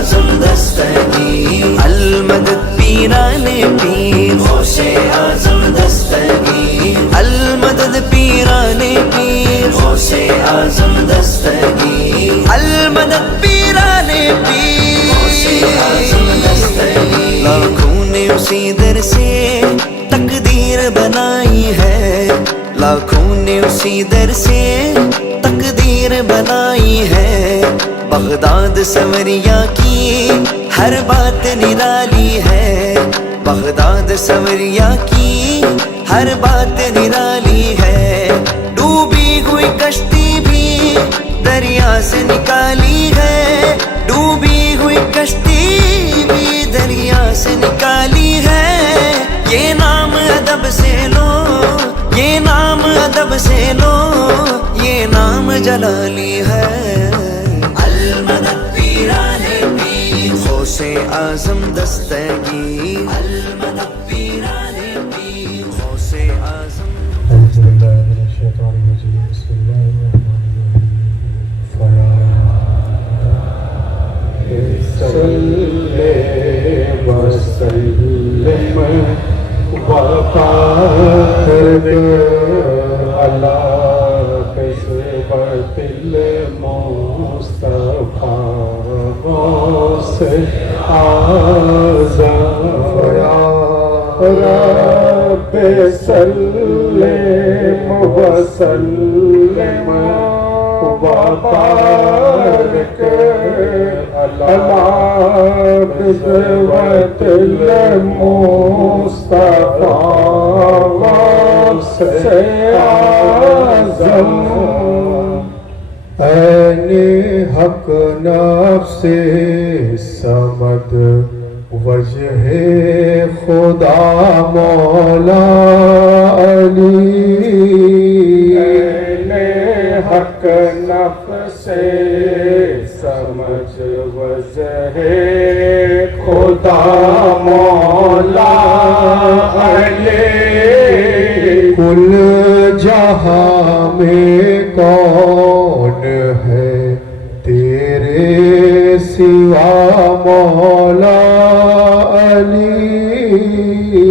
आज़म दस्तगीर, अलमदद पीराने पीर, गौसे आज़म दस्तगीर, अलमदद पीराने पीर, गौसे आज़म दस्तगीर, अलमदद पीराने पीर, गौसे आज़म दस्तगीर। लाखों ने उसी दर से तकदीर बनाई है, लाखों ने उसी दर से तकदीर बनाई है। बगदाद सवरिया की हर बात निराली है, बगदाद सवरिया की हर बात निराली है। डूबी हुई कश्ती भी दरिया से निकाली है, डूबी हुई कश्ती भी दरिया से निकाली है। ये नाम अदब से लो, ये नाम अदब से लो, ये नाम जलाली है। अलमदद पीराने पीर, गौसे आज़म दस्तगीर, अलमदद पीराने पीर, गौसे आज़म। हक नफ्से समद वजह खुदा मौला अली, हक नफ्से समझ वजह खुदा मौला अली। कुल जहां में कौन है तेरे सिवा मौला अली,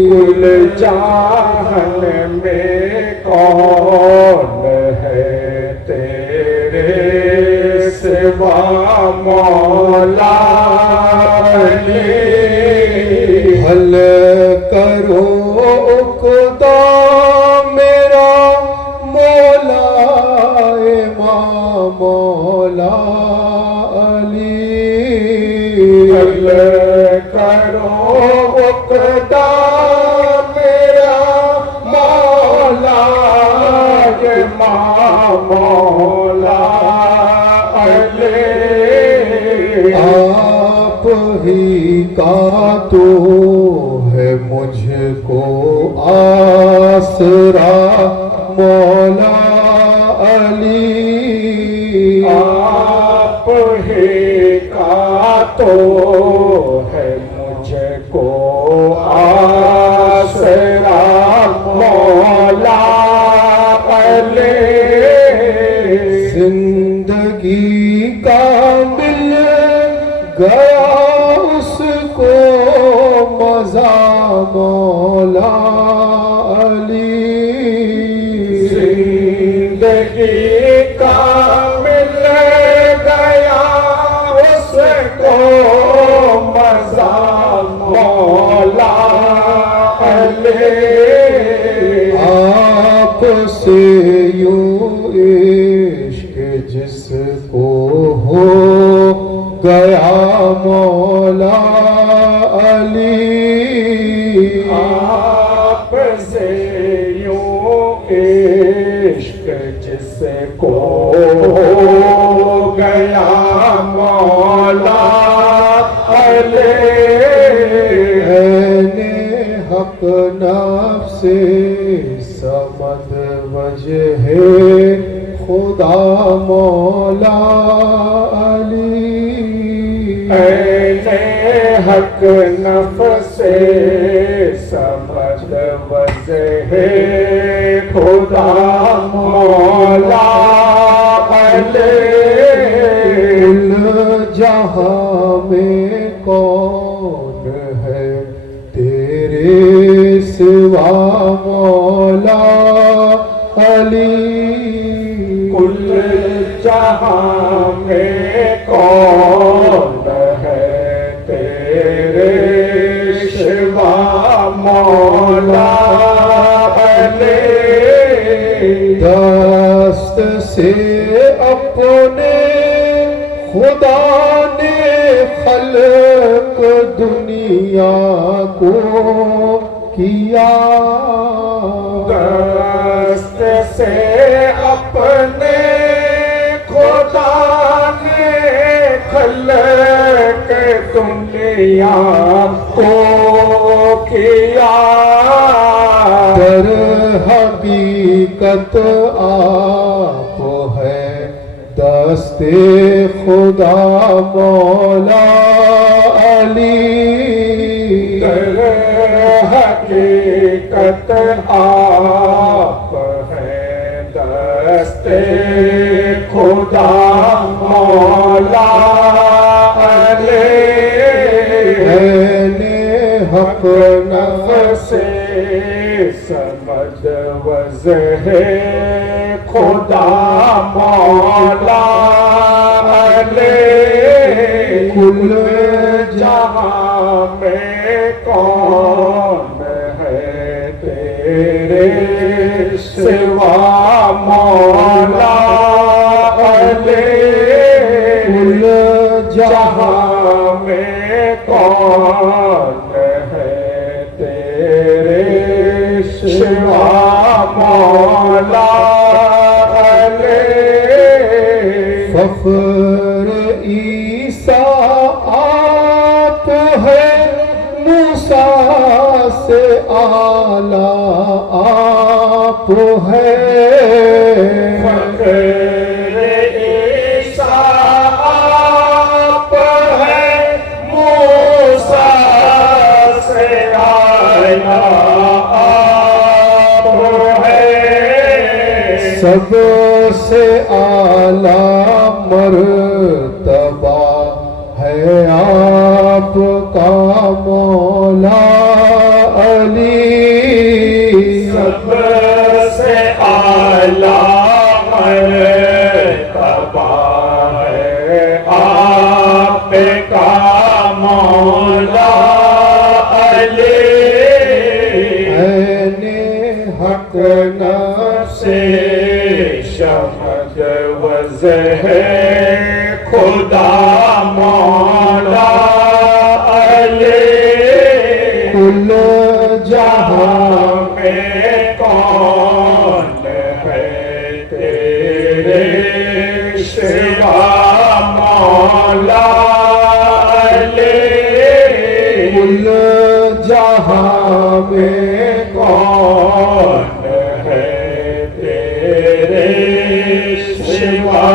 कुल जहान में कौन है तेरे सिवा मौला अली। हल करो उक़दा मेरा मौला इमाम मौला अली, हल करो उक़दा मेरा मौला इमाम मौला अली। आप ही का तो है मुझको आसरा मौला अली, आप ही का तो है मुझको आसरा मौला अली। जिंदगी का मिल गया उसको मज़ा मौला अली, जिंदगी का मिल गया उसको मज़ा मौला अली। आप से यूं इश्क जिसको हो गया मौला अली, आप से यूं इश्क जिसको हो गया मौला अली। हक नफ्से समद वजह खुदा मौला अली, हक नफ्से समद वजह खुदा मौला अली। जहां में سوا مولا علی کل جہاں میں کون ہے تیرے سوا مولا علی دست سے اپنے خدا نے خلق دنیا کو کیا دست سے اپنے خدا نے خلق دنیا کو کیا در حقیقت آپ ہے دست خدا مولا علی در حقیقت آپ ہیں دست خدا مولا علی حق نفس سمجھ وضع خدا مولا علی کل جہاں میں کون ہے تیرے سوا مولا علی کل جہاں میں کون ہے تیرے سوا مولا فخر عیسیٰ آپ ہے موسیٰ سے اعلیٰ آپ ہے فخر عیسیٰ آپ ہے موسیٰ سے اعلیٰ آپ ہے سب سے اعلیٰ مرتبہ ہے آپ کا مولا علی سب سے اعلیٰ مرتبہ ہے آپ کا مولا علی عین حق نفس شمد وضع خدا مولا علی کل جہاں میں کون ہے تیرے سوا مولا علی کل جہاں میں کون ہے تیرے سوا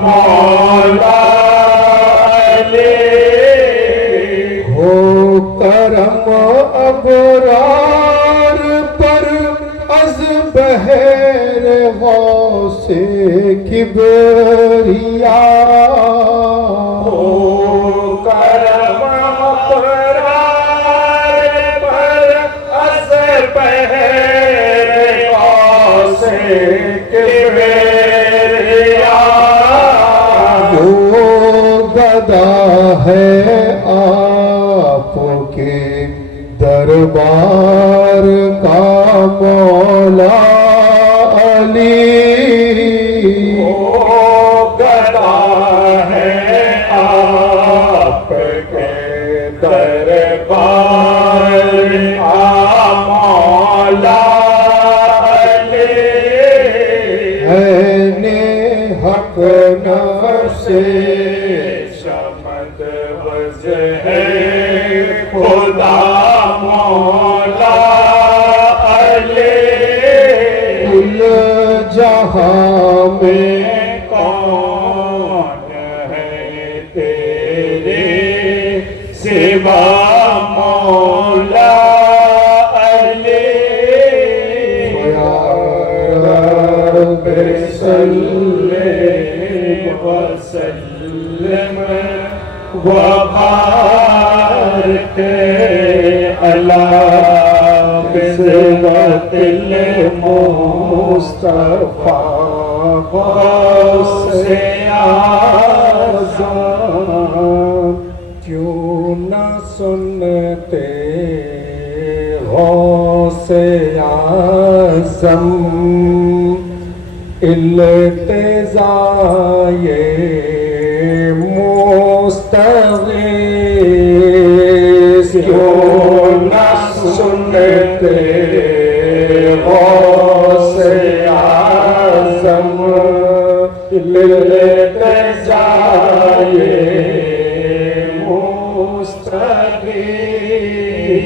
مولا علی ہو کرم ابرار پر از بحر غوث کبریا ہو کرم ابرار پر از بحر غوث کبریا گدا ہے آپ کے دربار کا مولا علی گدا ہے آپ کے دربار کا مولا علی عین حق نفس شمد وضع خدا مولا علی کل جہاں میں کون ہے تیرے سوا مولا علی یا رب صلی وسلم وبارك على بصفة المصطفى غوث اعظم کیوں نہ سنتے غوث اعظم التجائے مستغیث کیوں نہ سنتے غوث اعظم التجائے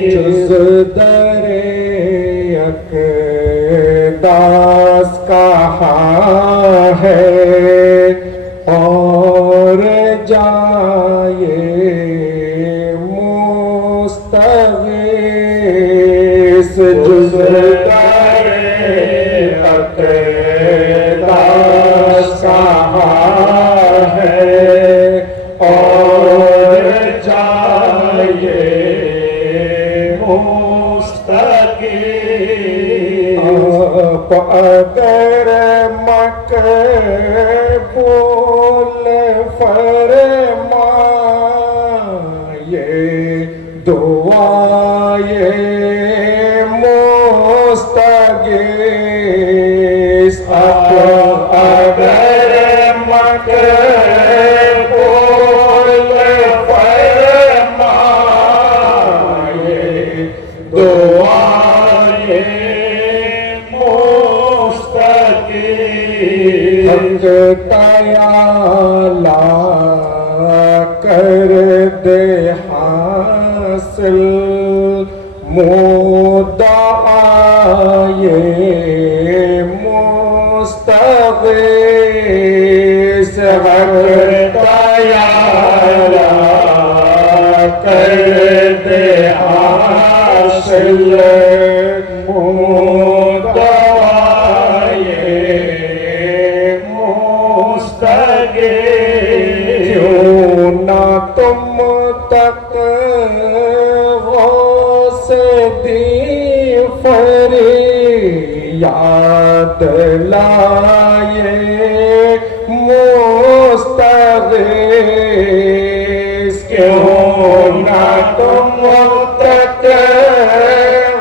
جز در اقداس کہاں ہے اور جائے مستغیث جز در اقداس کہاں ہے اور جائے آپ اگر مقبول فرمائے دعائے مستغیث آپ اگر مقبول فرمائے دعائے حق تعالی کر دے حاصل مدعائے مستغیث حق تعالی کر دے حاصل کیوں نہ تم تک غوث دی فریاد لائے مستغیث کیوں نہ تم تک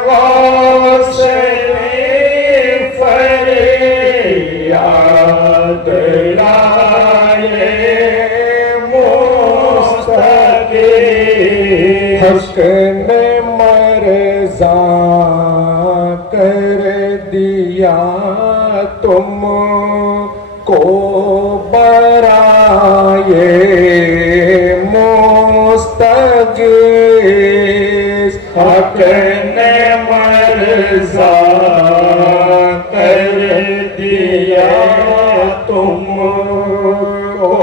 غوث دی فریاد لائے حق نے مرزا کر دیا تم کو برائے مستغیث حق نے مرزا کر دیا تم کو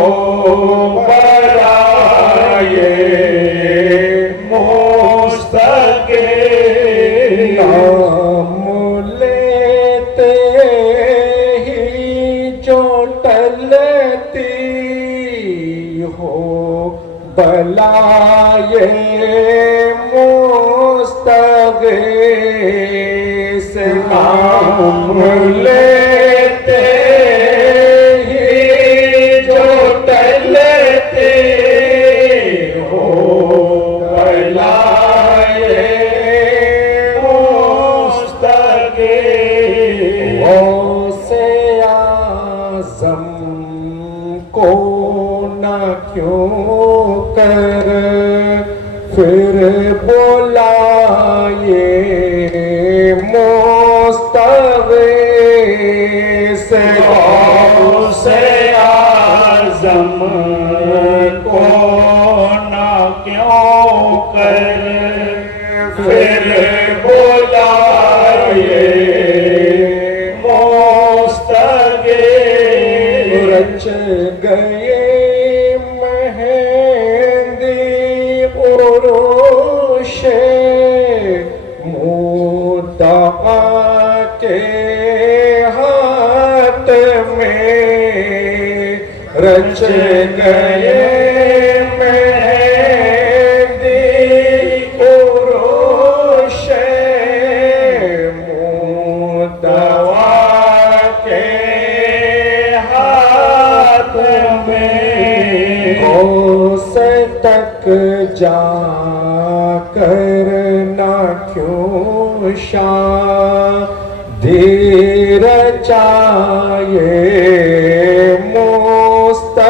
برائے نام لیتے ہی جو ٹلتی ہو بلائے مستغیث نام لیتے ہی جو ٹلتے ہو بلائے غوث اعظم کو نہ کیوں کر پھر بلائے مستغیث غوث اعظم کو نہ کیوں کر پھر بلائے رچ گئے مہندی عروش مدعا کے ہاتھ میں رچ گئے مہندی عروش جا کرنا کیوں شادی رچائے مستغیث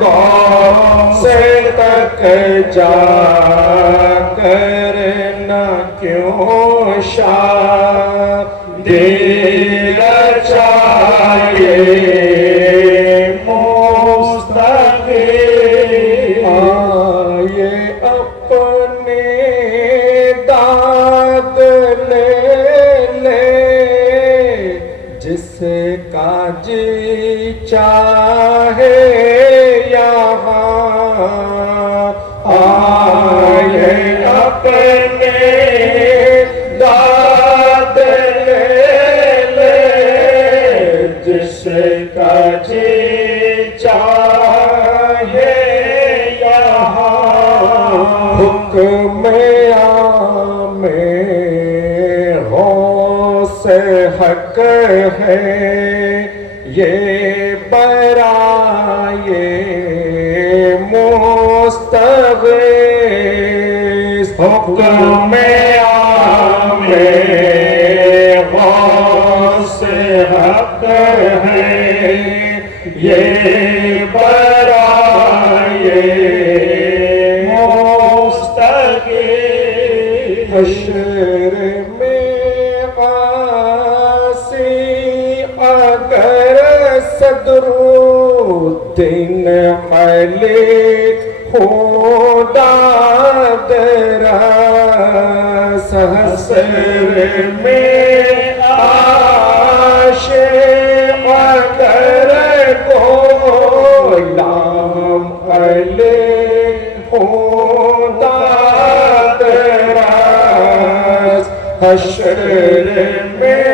غوث تک جا کرنا کیوں شادی رچائے مستغیث آئے اپنے داد لے لے جس کا جی چاہے یہاں آئے اپنے داد لے لے جس کا جی چاہے یہاں حکم عام غوث حق ہے یہ برائے مستغیث حکم عام غوث حق ہے یہ برائے مستغیث حشر میں عاصی اگر صدرالدین علی خداد رس حشر میں عاشق اگر غلام علی خداد رس حشر میں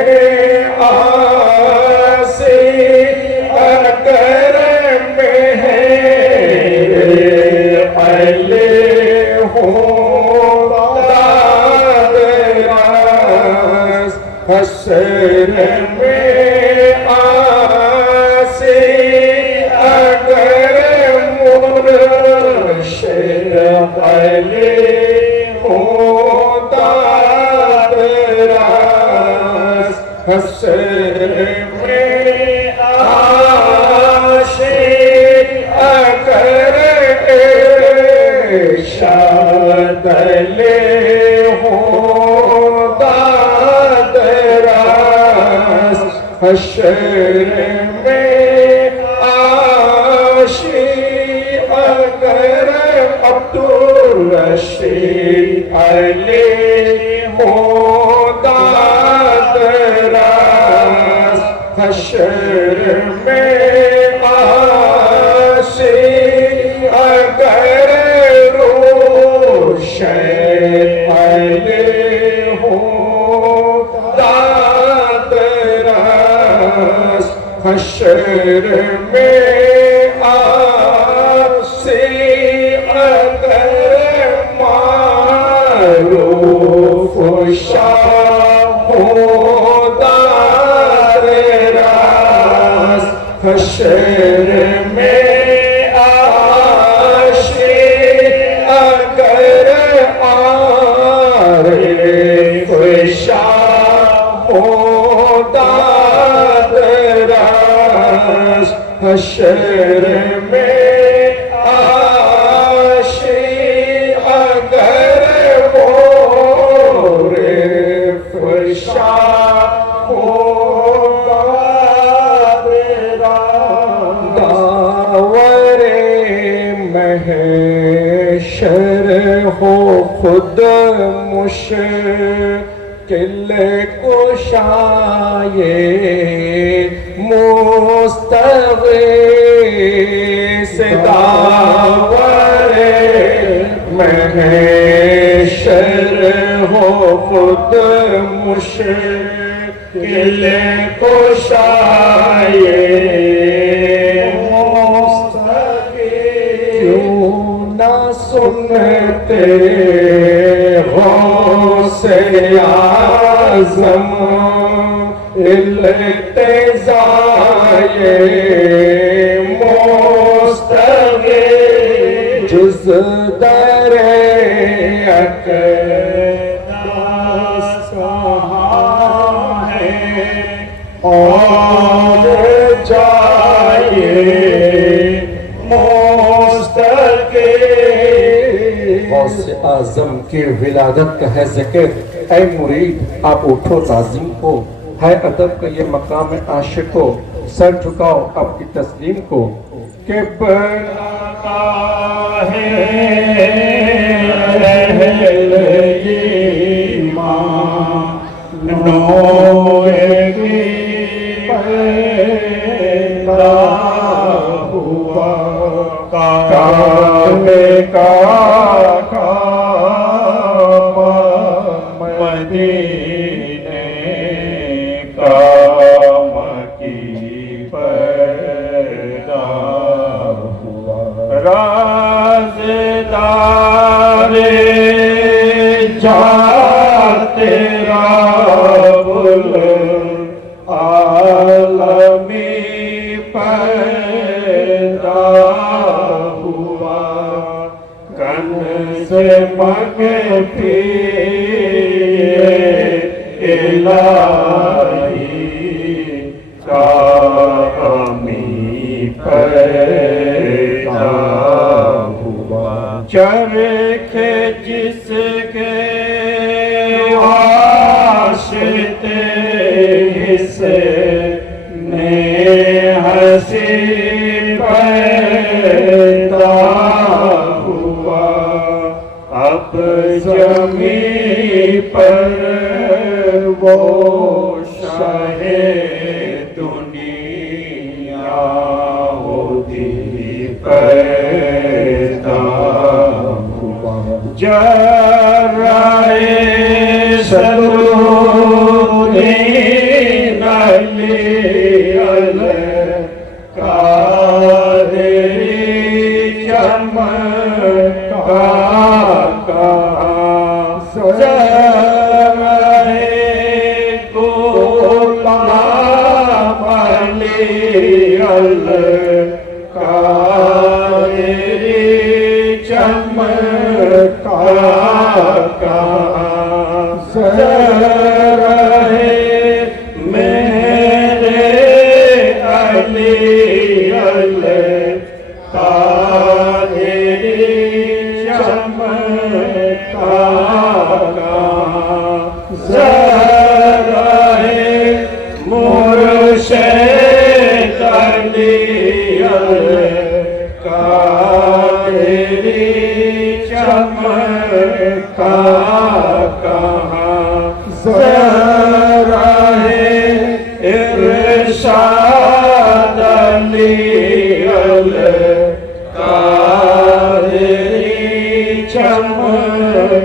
عاصی اگر میرے علی خداد رس حشر میں عاصی اگر مرشد علی خداد رس حشر میں عاشق اگر ارشاد علی خداد رس حشر میں عاشق اگر عبدالرشید علی خداد رس حشر میں عاشق اگر روشن علی خداد رس حشر میں عاشق اگر معروف شاہ خداد رس حشر میں عاشق اگر عارف شاہ خداد رس حشر میں عاشق اگر مورف شاہ خداد رس داور محشر ہو خود مشکل کشائے مستغیث داور محشر ہو خود مشکل کشائے کیوں نہ سنتے غوث اعظم التجائے مستغیث اعظم کی ولادت کا ہے ذکر، اے مرید آپ اٹھو تعظیم کو، ہے ادب کا یہ مقام عاشق کو، سر جھکاؤ آپ کی تسلیم کو کہ بلاتا ہے اہل ایمان نوے کی پیدا ہوا کعبے کا کعبہ مدینے کا مکی پیدا ہوا رازدار جاتے رب العالمی پیدا ہوا کنز مغفی الہی کا امی پیدا ہوا چرخ جس کے واسطے اس نے ہنسی پیدا ہوا اب زمین پر وہ شاہ دنیا ہوتی پیدا ہوا جرائے صدرین علی القادری چمکا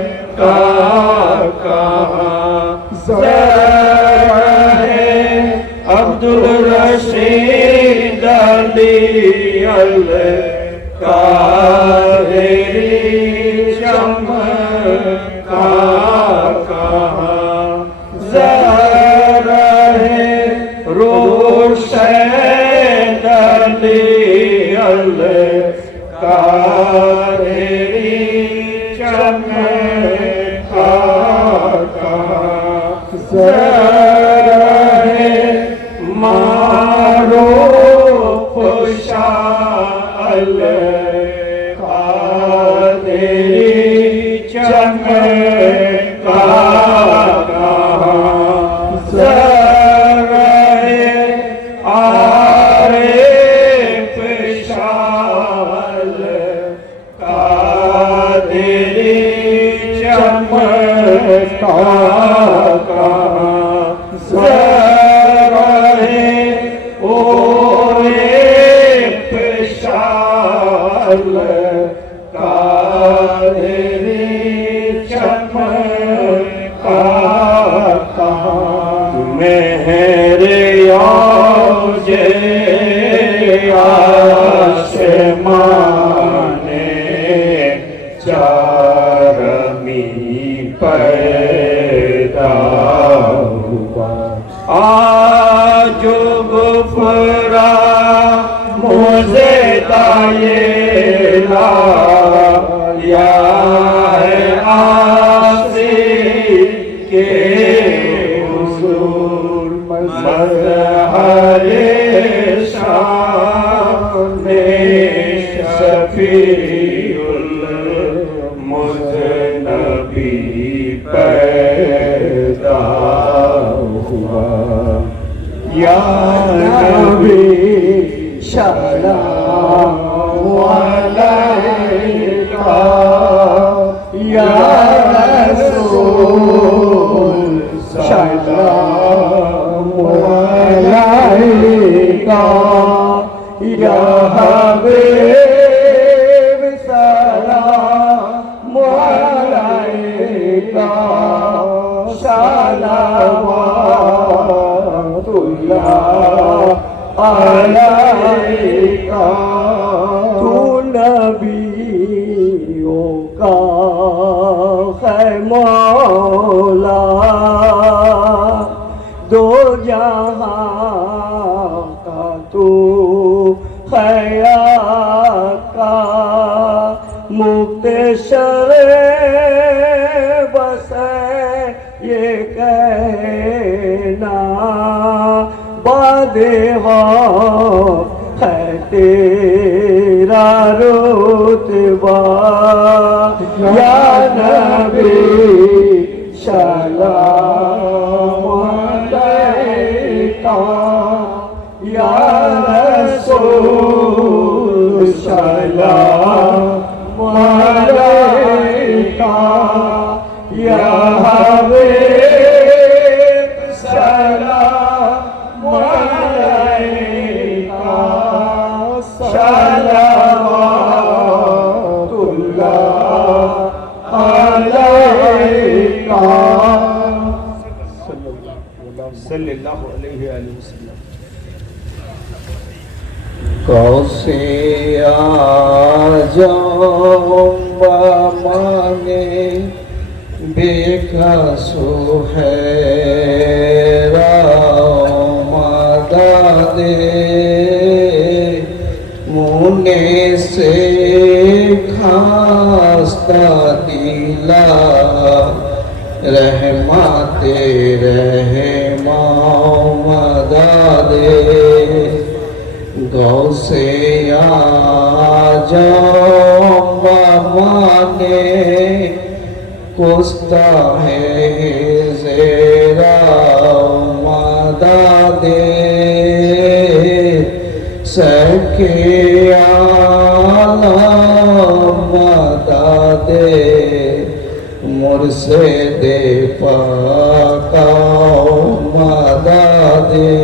عبدالرشید علی القادری چمکا زرائے روشن علی القادری چمکا شفیع المذنبین সালাওয়াতুল্লাহ আলাইকা তু নবিयों का है मौला दो जहां का तू है आका मुक्तेश्वर बस ये कहना बादे हो है तेरा रुतबा या नबी सलाम अलैका या रसूल सलाम अलैका या हबीब सलाम अलैका सलावतुल्लाह अलैका सल्लल्लाहु अलैहि वसल्लम कौसे आजम्बा माने बेकसो है रामदादे मुने से खास्ता दिला रहमते रहे मदादे गौसे आजम माने कुस्ता है ज़ेरा मदादे सके आलम मदादे मुर्शिदे पाका मदादे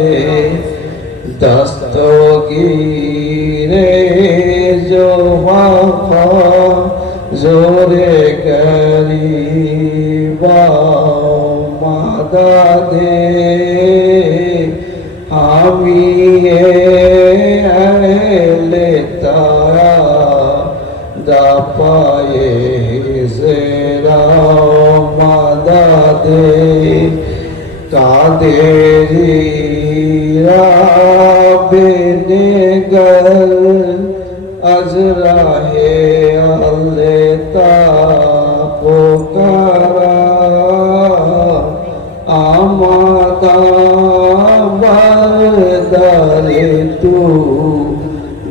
दस्तगीरे जो वफा जोरे गरीबा मददे हामी अहले तारा दा पाए ज़ेरा मददे कादेरी बेनेगर अजराहे अल्लेता पोकारा आमादा बरदारे तू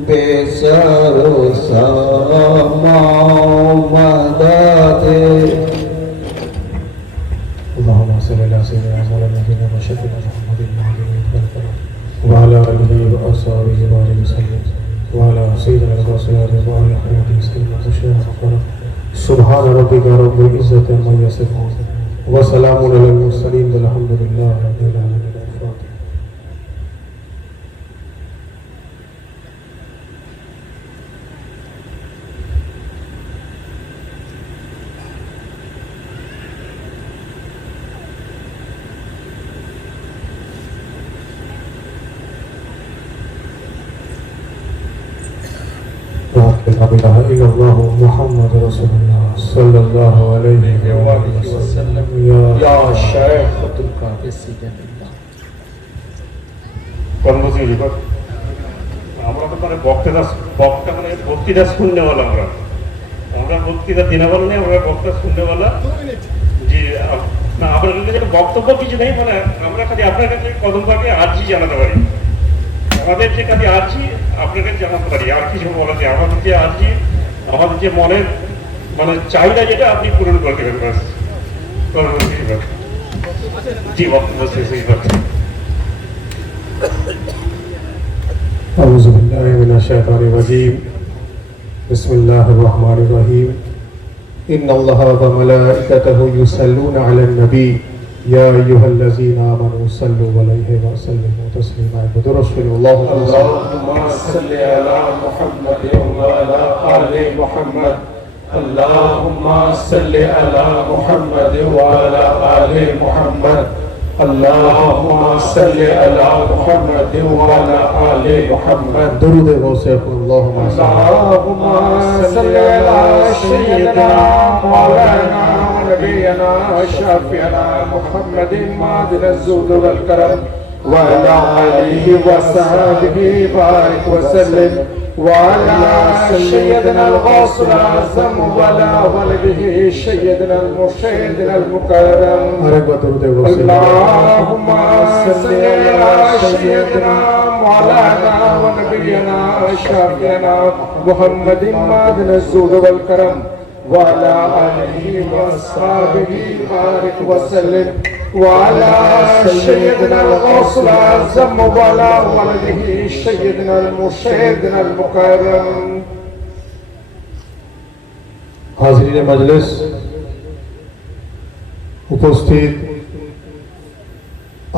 बेसरो समा मददे اللهم صل على سيدنا محمد وشفيع محمد وعلى آله وأصحابه وسلم وعلى سيدنا الرسول وعلى آله وسلم سبحان ربك رب العزة عما يصفون وسلام على المرسلين والحمد لله رب العالمين. لا إله إلا الله محمد رسول الله صلى الله عليه وسلم یا شیخ القادسی কর্মসূচি রিপোর্ট আমরা তো মানে বক্তা মানে বক্তৃতা শুননেওয়ালা আমরা বক্তৃতা দিনাওয়ালা নেই, আমরা বক্তা শুননেওয়ালা। জি না, আপনার কাছে বক্তব্য কিছু নেই, মানে আমরা খালি আপনার কাছে কদমবাগে আর্জি জানাতে পারি, আমাদের যে কাজে আর্জি আপনার কাছে জানাতে পারি, আর কিছু বলা নেই। আমাদের যে আর্জি, আমাদের যে মনের মানে চাহিদা যেটা আপনি পূরণ করে দেবেন ব্যাস। জি বক্তব্য শেষ হয়ে যাচ্ছে। أعوذ بالله من الشيطان الرجيم بسم الله الرحمن الرحيم إن الله وملائكته يصلون على النبي يا أيها الذين آمنوا صلوا عليه وسلموا تسليما عبد رسول الله اللهم صل على محمد وعلى آل محمد اللهم صل على محمد وعلى آل محمد اللهم صل على محمد وعلى آل محمد درود غوث اللهم اللهم صل على سيدنا مولانا نبينا شافعنا محمد معدن الزهد والكرم وعلى آله وصحبه بارك وسلم وعلى سيدنا الغوث الأعظم وعلى ولده سيدنا المرشدنا المكرم আরেকবার درود غوث اللهم صل على سيدنا مولانا ونبينا شافعنا محمد معدن الزهد والكرم وعلى آله وصحبه بارك وسلم وعلى سيدنا الغوث الأعظم وعلى ولده سيدنا المرشدنا المكرم হাজিরিন মজলিস, উপস্থিত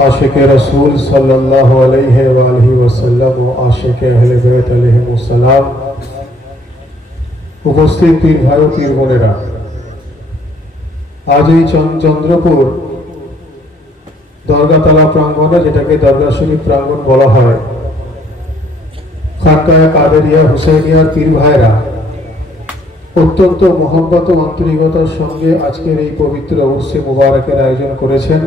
আশিকে রাসূল সাল্লাল্লাহু আলাইহি ওয়া আলিহি ওয়াসাল্লাম ও আশিকে আহলে বাইত আলাইহিমুস সালাম, উপস্থিত পীর ভাই ও পীর বোনেরা, আজ এই চন্দ্রপুর দরগাতলা প্রাঙ্গণে, যেটাকে দরগা শরীফ প্রাঙ্গণ বলা হয়, খানকায়ে কাদেরিয়া হুসাইনিয়ার পীর ভাইরা অত্যন্ত মহব্বত ও আন্তরিকতার সঙ্গে আজকের এই পবিত্র উরসে মুবারকের আয়োজন করেছেন।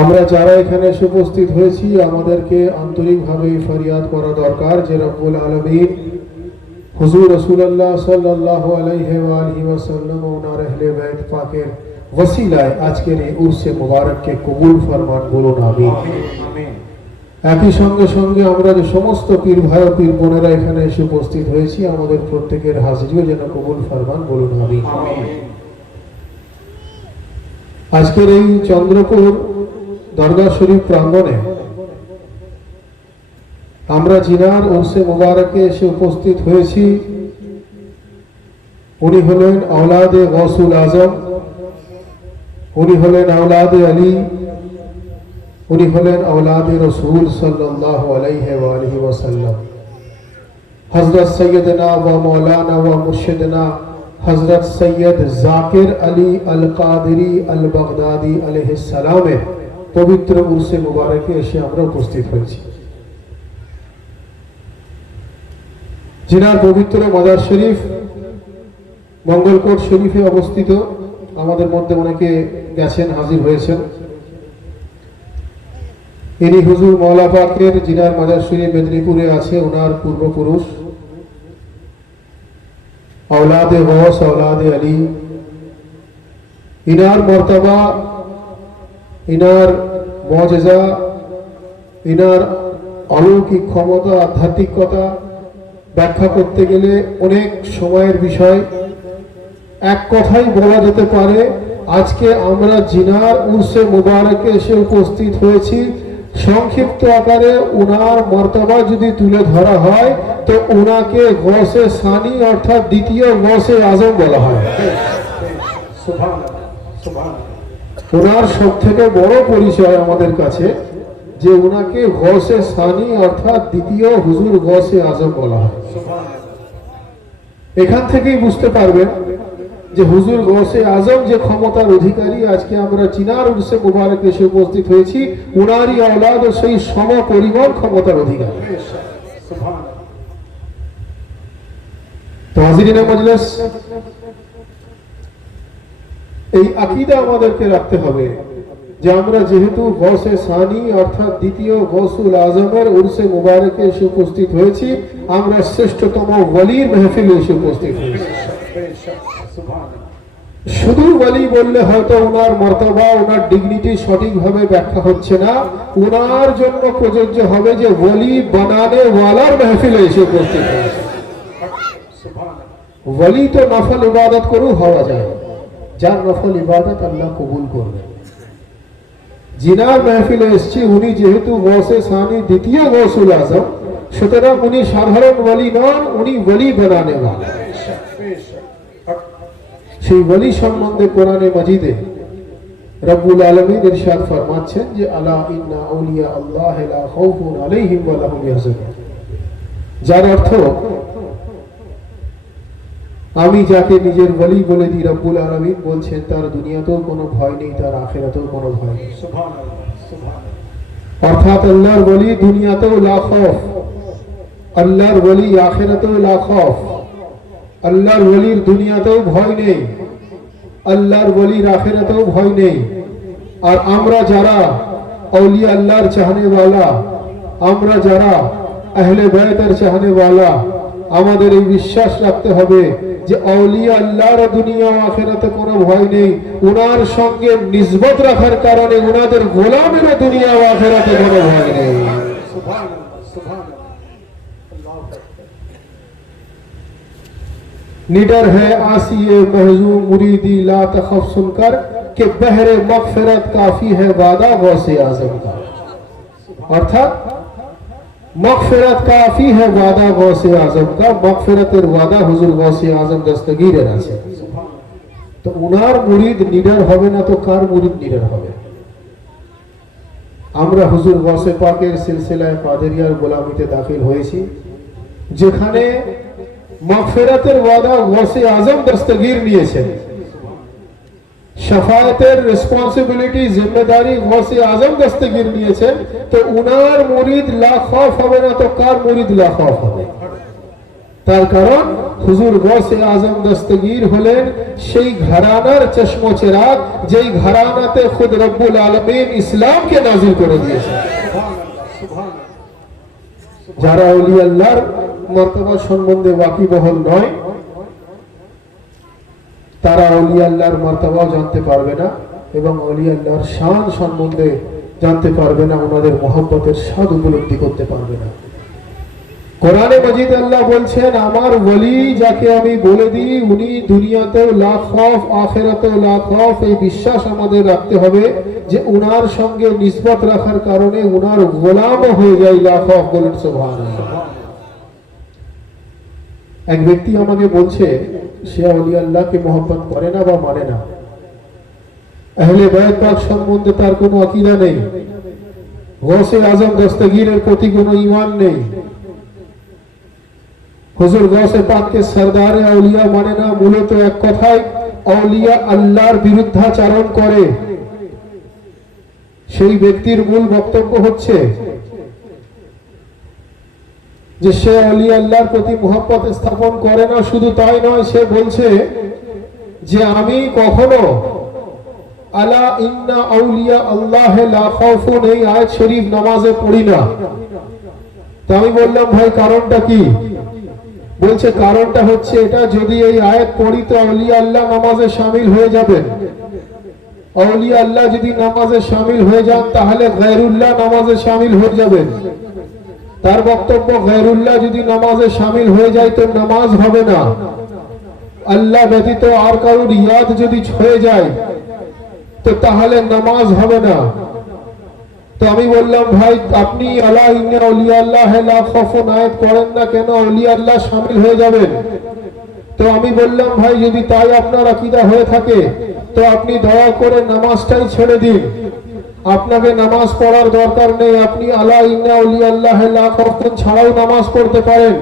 আমরা যারা এখানে উপস্থিত হয়েছি, আমাদেরকে আন্তরিকভাবে ফরিয়াদ করা দরকার যে রব্বুল আলামিন হুজুর রাসূলুল্লাহ সাল্লাল্লাহু আলাইহি ওয়া আলিহি ওয়াসাল্লাম ও ওনার আহলে বাইত পাকের ওসিলায় আজকের এই উরসে মুবারককে কবুল ফরমান, বলুন আমিন। একই সঙ্গে সঙ্গে আমরা যে সমস্ত পীর ভাই ও পীর বোনেরা এখানে এসে উপস্থিত হয়েছি, আমাদের প্রত্যেকের হাজিরিও যেন কবুল ফরমান, বলুন আমিন। আজকের এই চন্দ্রপুর দরগা শরীফ প্রাঙ্গণে আমরা জিনার উরসে মুবারকে এসে উপস্থিত হয়েছি। উনি হলেন আওলাদে গৌসুল আজম, উনি হলেন আওলাদে আলী, উনি হলেন আওলাদে রসুল সাল্লাল্লাহু আলাইহি ওয়া আলিহি ওয়াসাল্লাম। হযরত সৈয়দনা ওয়া মাওলানা ওয়া মুর্শিদনা হযরত সৈয়দ জাকির আলী আল কাদেরি আল বাগদাদি আলাইহিস সালামের পবিত্র উরসে মুবারকে এসে আমরা উপস্থিত হয়েছি। জিনার পবিত্র মাজার শরীফ মঙ্গলকোট শরীফে অবস্থিত। আমাদের মধ্যে অনেকে গেছেন, হাজির হয়েছেন। ইনি হুজুর মওলা পাকের জিনার মাজার শরীফ মেদিনীপুরে আছে, ওনার পূর্বপুরুষ আওলাদে গৌস আওলাদে আলী। ইনার মর্তবা, ইনার মুজিজা, ইনার অলৌকিক ক্ষমতা, আধ্যাত্মিকতা ব্যাখ্যা করতে গেলে অনেক সময়ের বিষয়। এক কথাই বলা যেতে পারে, আজকে আমরা জিনার উরসে মুবারকে এসে উপস্থিত হয়েছি। সংক্ষিপ্ত আকারে উনার মর্তবা যদি তুলে ধরা হয় তো উনাকে গৌসে সানি অর্থাৎ দ্বিতীয় গৌসে আজম বলা হয়। উনার সব থেকে বড় পরিচয় আমাদের কাছে যে উনাকে গৌসে সানি অর্থাৎ দ্বিতীয় হুজুর গৌসে আজম বলা হয়। এখান থেকেই বুঝতে পারবেন যে হুজুর গৌসে আজম যে ক্ষমতার অধিকারী, আজকে আমরা জিনার উরসে মুবারক এসে উপস্থিত হয়েছি, উনারই আওলাদ ও সেই সম পরিমাণ ক্ষমতার অধিকারী। তো হাজিরিনে মজলিস, এই আকীদা আমাদেরকে রাখতে হবে যে আমরা যেহেতু গৌসে সানি অর্থাৎ দ্বিতীয় গৌসুল আজমের উরসে মুবারকে এসে উপস্থিত হয়েছি, আমরা শ্রেষ্ঠতম ওয়ালির মেহফিলে এসে উপস্থিত হয়েছি। শুধু ওয়ালি বললে হয়তো ওনার মর্তবা, ওনার ডিগনিটি সঠিকভাবে ব্যাখ্যা হচ্ছে না। ওনার জন্য প্রযোজ্য হবে যে ওয়ালি বানানে ওয়ালার মেহফিলে এসে উপস্থিত হয়েছে। ওয়ালি তো নফল ইবাদত করেও হওয়া যায়, যার নফল ইবাদত আল্লাহ কবুল করবে। জিনার মেহফিলে এসেছি, উনি যেহেতু গৌসে সানি দ্বিতীয় গৌসুল আজম, সুতরাং উনি সাধারণ ওয়ালি নন, উনি ওয়ালি বানানে ওয়ালা। সেই ওয়ালি সম্বন্ধে কোরআনে মাজিদে রব্বুল আলামিন ইরশাদ ফরমাচ্ছেন যে আলা ইন্না আউলিয়া আল্লাহ লা খাউফুন আলাইহিম ওয়া লাহুম ইয়াহজানুন, যার অর্থ আমি যাকে নিজের ওলি বলে দিই, রব্বুল আলামিন বলছেন তার দুনিয়াতেও কোনো ভয় নেই, তার আখিরাতেও কোনো ভয় নেই। অর্থাৎ আল্লাহর ওলি দুনিয়াতেও লা খৌফ, আল্লাহর ওলি আখিরাতেও লা খৌফ। আল্লাহর ওলির দুনিয়াতেও ভয় নেই, আল্লাহর ওলির আখিরাতেও ভয় নেই। আর আমরা যারা আউলিয়া আল্লাহর চাহনে ওয়ালা, আমরা যারা আহলে বায়তের চাহনে ওয়ালা, আমাদের এই বিশ্বাস রাখতে হবে যে আউলিয়া আল্লাহর দুনিয়া ও আখিরাতে কোনো ভয় নেই। উনার সঙ্গে নিসবত রাখার কারণে উনাদের গোলামের দুনিয়া ও আখিরাতে কোনো ভয় নেই। निडर है आसिए महजूम मुरीदी ला तखफ सुनकर कि बहरे मगफिरत काफी है वादा गौसे आजम का। अर्थात मगफिरत काफी है वादा गौसे आजम का, मगफिरतेर वादा हुजूर गौसे आजम दस्तगीरेर आछे। तो उनार मुरीद निडर होबे ना तो कार मुरीद निडर होबे? আমরা হুজুর গৌসে পাকের সিলসিলায় কাদেরিয়ার গোলামিতে দাখিল হয়েছি, যেখানে মাগফিরাতের ওয়াদা গৌসে আজম দস্তগীর নিয়েছেন, শাফায়াতের রেসপন্সিবিলিটি জিম্মেদারি গৌসে আজম দস্তগীর নিয়েছেন। তো উনার মুরিদ লা খৌফ হবে না তো কার মুরিদ লা খৌফ হবে? তার কারণ হুজুর গৌসে আজম দস্তগীর হলেন সেই ঘরানার চশমো চেরাগ, যেই ঘরানাতে খুদ রব্বুল আলামিন ইসলামকে নাজিল করে দিয়েছেন। যারা আউলিয়া আল্লাহর মর্তবা সম্বন্ধে ওয়াকিবহল নয়, তারা আউলিয়া আল্লাহর মর্তবাও জানতে পারবে না এবং আউলিয়া আল্লাহর শান সম্বন্ধে জানতে পারবে না, ওনাদের মহব্বতের স্বাদ উপলব্ধি করতে পারবে না। কোরআনে মাজিদে আল্লাহ বলছেন, আমার ওলি যাকে আমি বলে দিই উনি দুনিয়াতেও লা খৌফ আখিরাতেও লা খৌফ। এই বিশ্বাস আমাদের রাখতে হবে যে উনার সঙ্গে নিসবত রাখার কারণে উনার গোলামও হয়ে যায় লা খৌফ। বলেন সুবহানাল্লাহ। এক ব্যক্তি আমাকে বলছে সে আউলিয়া আল্লাহকে মহব্বত করে না বা মানে না, আহলে বায়ত পাক সম্বন্ধে তার কোনো আকীদা নেই, গৌসে আজম দস্তগীরের প্রতি কোনো ঈমান নেই, হুজুর গৌসে পাককে সরদারে আউলিয়া মানে না। মূলত এক কথায় আউলিয়া আল্লাহর বিরুদ্ধাচরণ করে। সেই ব্যক্তির মূল বক্তব্য হচ্ছে যে সে আউলিয়া আল্লাহর প্রতি মহব্বত স্থাপন করে না। শুধু তাই নয়, সে বলছে যে আমি কখনো আলা ইন্না আউলিয়া আল্লাহ লা খাউফুন এই আয়াত শরীফ নামাজে পড়ি না। তো আমি বললাম, ভাই কারণটা কি? বলছে কারণটা হচ্ছে এটা, যদি এই আয়াত পড়ি তো আউলিয়া আল্লাহ নামাজে শামিল হয়ে যাবেন। আউলিয়া আল্লাহ যদি নামাজে শামিল হয়ে যান তাহলে গায়রুল্লাহ নামাজে শামিল হয়ে যাবেন। তার বক্তব্য, গায়রুল্লাহ যদি নামাজে শামিল হয়ে যায় তো নামাজ হবে না। আল্লাহ ব্যতীত আর কারোর ইয়াদ যদি হয়ে যায় তো তাহলে নামাজ হবে না। তো আমি বললাম, ভাই আপনি আলা ইন্না আউলিয়া আল্লাহ লা খাউফুন আয়াত পড়েন না কেন? আউলিয়া আল্লাহ শামিল হয়ে যাবেন। তো আমি বললাম, ভাই যদি তাই আপনার আকীদা হয়ে থাকে তো আপনি দয়া করে নামাজটাই ছেড়ে দিন। আপনাকে নামাজ পড়ার দরকার নেই, আপনি আলা ইন্না আউলিয়া আল্লাহ লা খাউফুন ছাড়াও নামাজ পড়তে পারেন,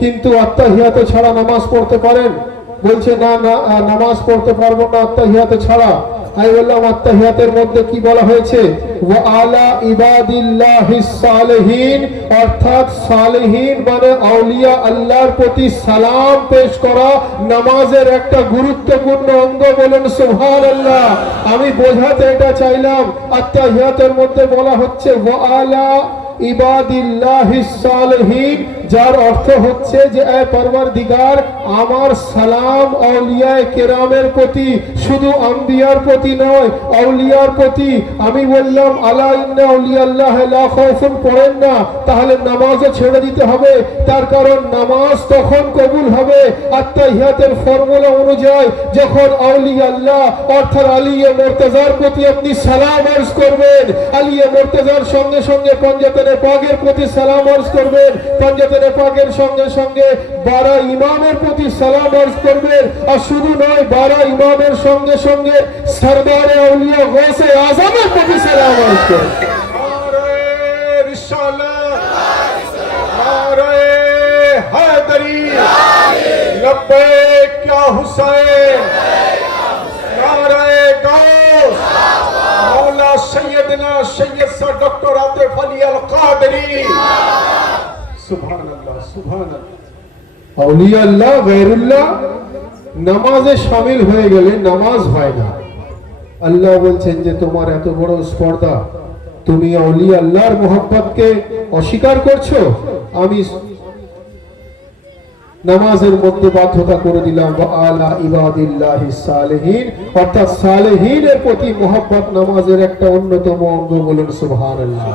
কিন্তু আত্তাহিয়াত ছাড়া নামাজ পড়তে পারেন। বলছে না না, নামাজ পড়তে পারবো না আত্তাহিয়াত ছাড়া। আমি বললাম, আত্তাহিয়াতের মধ্যে কি বলা হয়েছে? ওয়া আলা ইবাদিল্লাহিস সালিহিন, অর্থাৎ সালেহীন মানে আউলিয়া আল্লাহর প্রতি সালাম পেশ করা নামাজের একটা গুরুত্বপূর্ণ অঙ্গ। বলেন সুবহানাল্লাহ। আমি বোঝাতে এটা চাইলাম, আত্তাহিয়াতের মধ্যে বলা হচ্ছে ওয়া আলা ইবাদিল্লাহিস সালিহিন, যার অর্থ হচ্ছে যে এ পরওয়ারদিগার আমার সালাম আউলিয়ায়ে কেরামের প্রতি, শুধু আম্বিয়ার প্রতি নয়, আউলিয়ার প্রতি। আমি বললাম, আলা ইন্না আউলিয়া আল্লাহ লা খাউফুন পড়েন না, তাহলে নামাজও ছেড়ে দিতে হবে। তার কারণ নামাজ তখন কবুল হবে আত্তাহিয়াতের ফর্মুলা অনুযায়ী যখন আউলিয়া আল্লাহ অর্থাৎ আলিয়ে মুর্তজার প্রতি আপনি সালাম আরজ করবেন, আলিয়ে মুর্তজার সঙ্গে সঙ্গে পঞ্জাতনে পাকের প্রতি সালাম আরজ করবেন, পঞ্জাতনে পাকের সঙ্গে সঙ্গে 12 ইমামের প্রতি সালাম আরজ করবেন। আর শুধু নয়, 12 ইমামের সঙ্গে সঙ্গে সরদারে আউলিয়া গৌসে আজমের প্রতি সালাম আরজ করবেন। নারে রিসালাত, নারে হায়দারি, लब्बैक या हुसैन, नारे गौस, मौला सैयदना सैयद सर डॉक्टर आतिफ अली अल कादरी। सुभान अल्लाह, सुभान अल्लाह। औलिया अल्लाह गैरुल्लाह নামাজে শামিল হয়ে গেলে নামাজ হয় না। আল্লাহ বলছেন যে তোমার এত বড় স্পর্ধা, তুমি আউলিয়া আল্লাহর মোহাব্বতকে অস্বীকার করছো, আমি নামাজের মধ্যে বাধ্যতা করে দিলাম। আলা ইবাদিল্লাহিস সালিহিন, অর্থাৎ সালেহীনের প্রতি মোহাব্বত নামাজের একটা অন্যতম অঙ্গ। বলুন সুবহানাল্লাহ।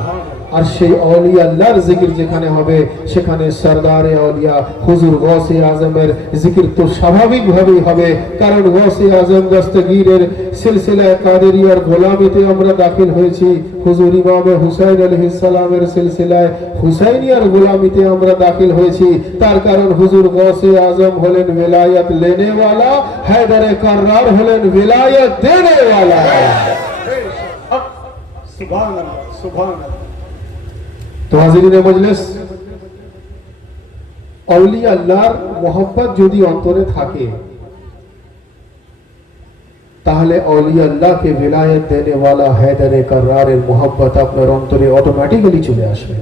আর সেই আউলিয়া আল্লাহর জিকির যেখানে হবে সেখানে সরদারে আউলিয়া হুজুর গৌসে আজমের জিকির তো স্বাভাবিকভাবেই হবে, কারণ গৌসে আজম দস্তগীরের সিলসিলায় কাদেরিয়ার গোলামিতে আমরা দাখিল হয়েছি, হুজুর ইমামে হুসাইন আলাইহিস সালামের সিলসিলায় হুসাইনিয়ার গোলামিতে আমরা দাখিল হয়েছি। তার কারণ হুজুর গৌসে আজম হলেন विलायत लेने वाला, हैदर कर्रार হলেন विलायत देने वाला। सुभान अल्लाह, सुभान अल्लाह। तो हाजिरीन मजलिस, আউলিয়া আল্লাহর মোহাব্বত যদি অন্তরে থাকে তাহলে আউলিয়া আল্লাহকে विलायत देने वाला हैदর कर्राরের মোহাব্বত আপনার অন্তরে অটোমেটিক্যালি চলে আসবে।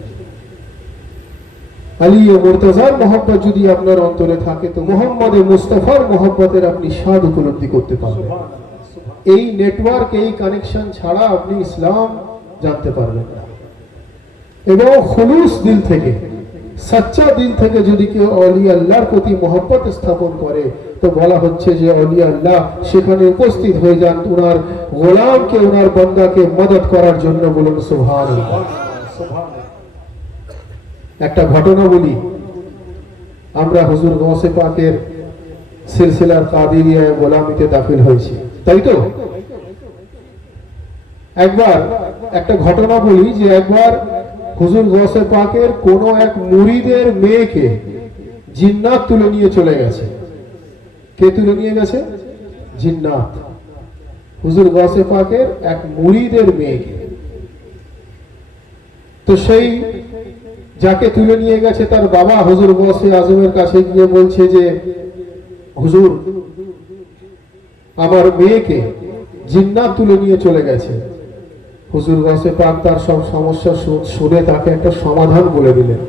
আলী ও মুর্তজার মোহাব্বত যদি আপনার অন্তরে থাকে তো মুহাম্মদ মুস্তাফার মোহাব্বতের আপনি স্বাদ উপলব্ধি করতে পারবেন। এই নেটওয়ার্ক, এই কানেকশন ছাড়া আপনি ইসলাম জানতে পারবেন না। এবং খুলুস দিল থেকে, সচ্চা দিল থেকে যদি কেউ আউলিয়া আল্লাহর প্রতি মোহাব্বত স্থাপন করে তো বলা হচ্ছে যে আউলিয়া আল্লাহ সেখানে উপস্থিত হয়ে যান ওনার গোলামকে, ওনার বান্দাকে মদদ করার জন্য। বলুন সুবহানাল্লাহ। একটা ঘটনা বলি, আমরা হুজুর গৌসে পাকের সিলসিলার কাদেরিয়ায় গোলামিতে দাখিল হয়েছি, তাই তো? একবার একটা ঘটনা বলি যে একবার হুজুর গৌসে পাকের কোন এক মুরিদের মেয়েকে জিন্নাত তুলে নিয়ে চলে গেছে। কে তুলে নিয়ে গেছে? জিন্নাত। হুজুর গৌসে পাকের এক মুরিদের মেয়েকে। তো সেই যাকে তুলে নিয়ে গেছে তার বাবা হুজুর গৌসে আজমের কাছে গিয়ে বলছে যে হুজুর, আমার মেয়েকে জিন্নাত তুলে নিয়ে চলে গেছে। হুজুর গৌসে পাক তার সব সমস্যা শুনে তাকে একটা সমাধান বলে দিলেন।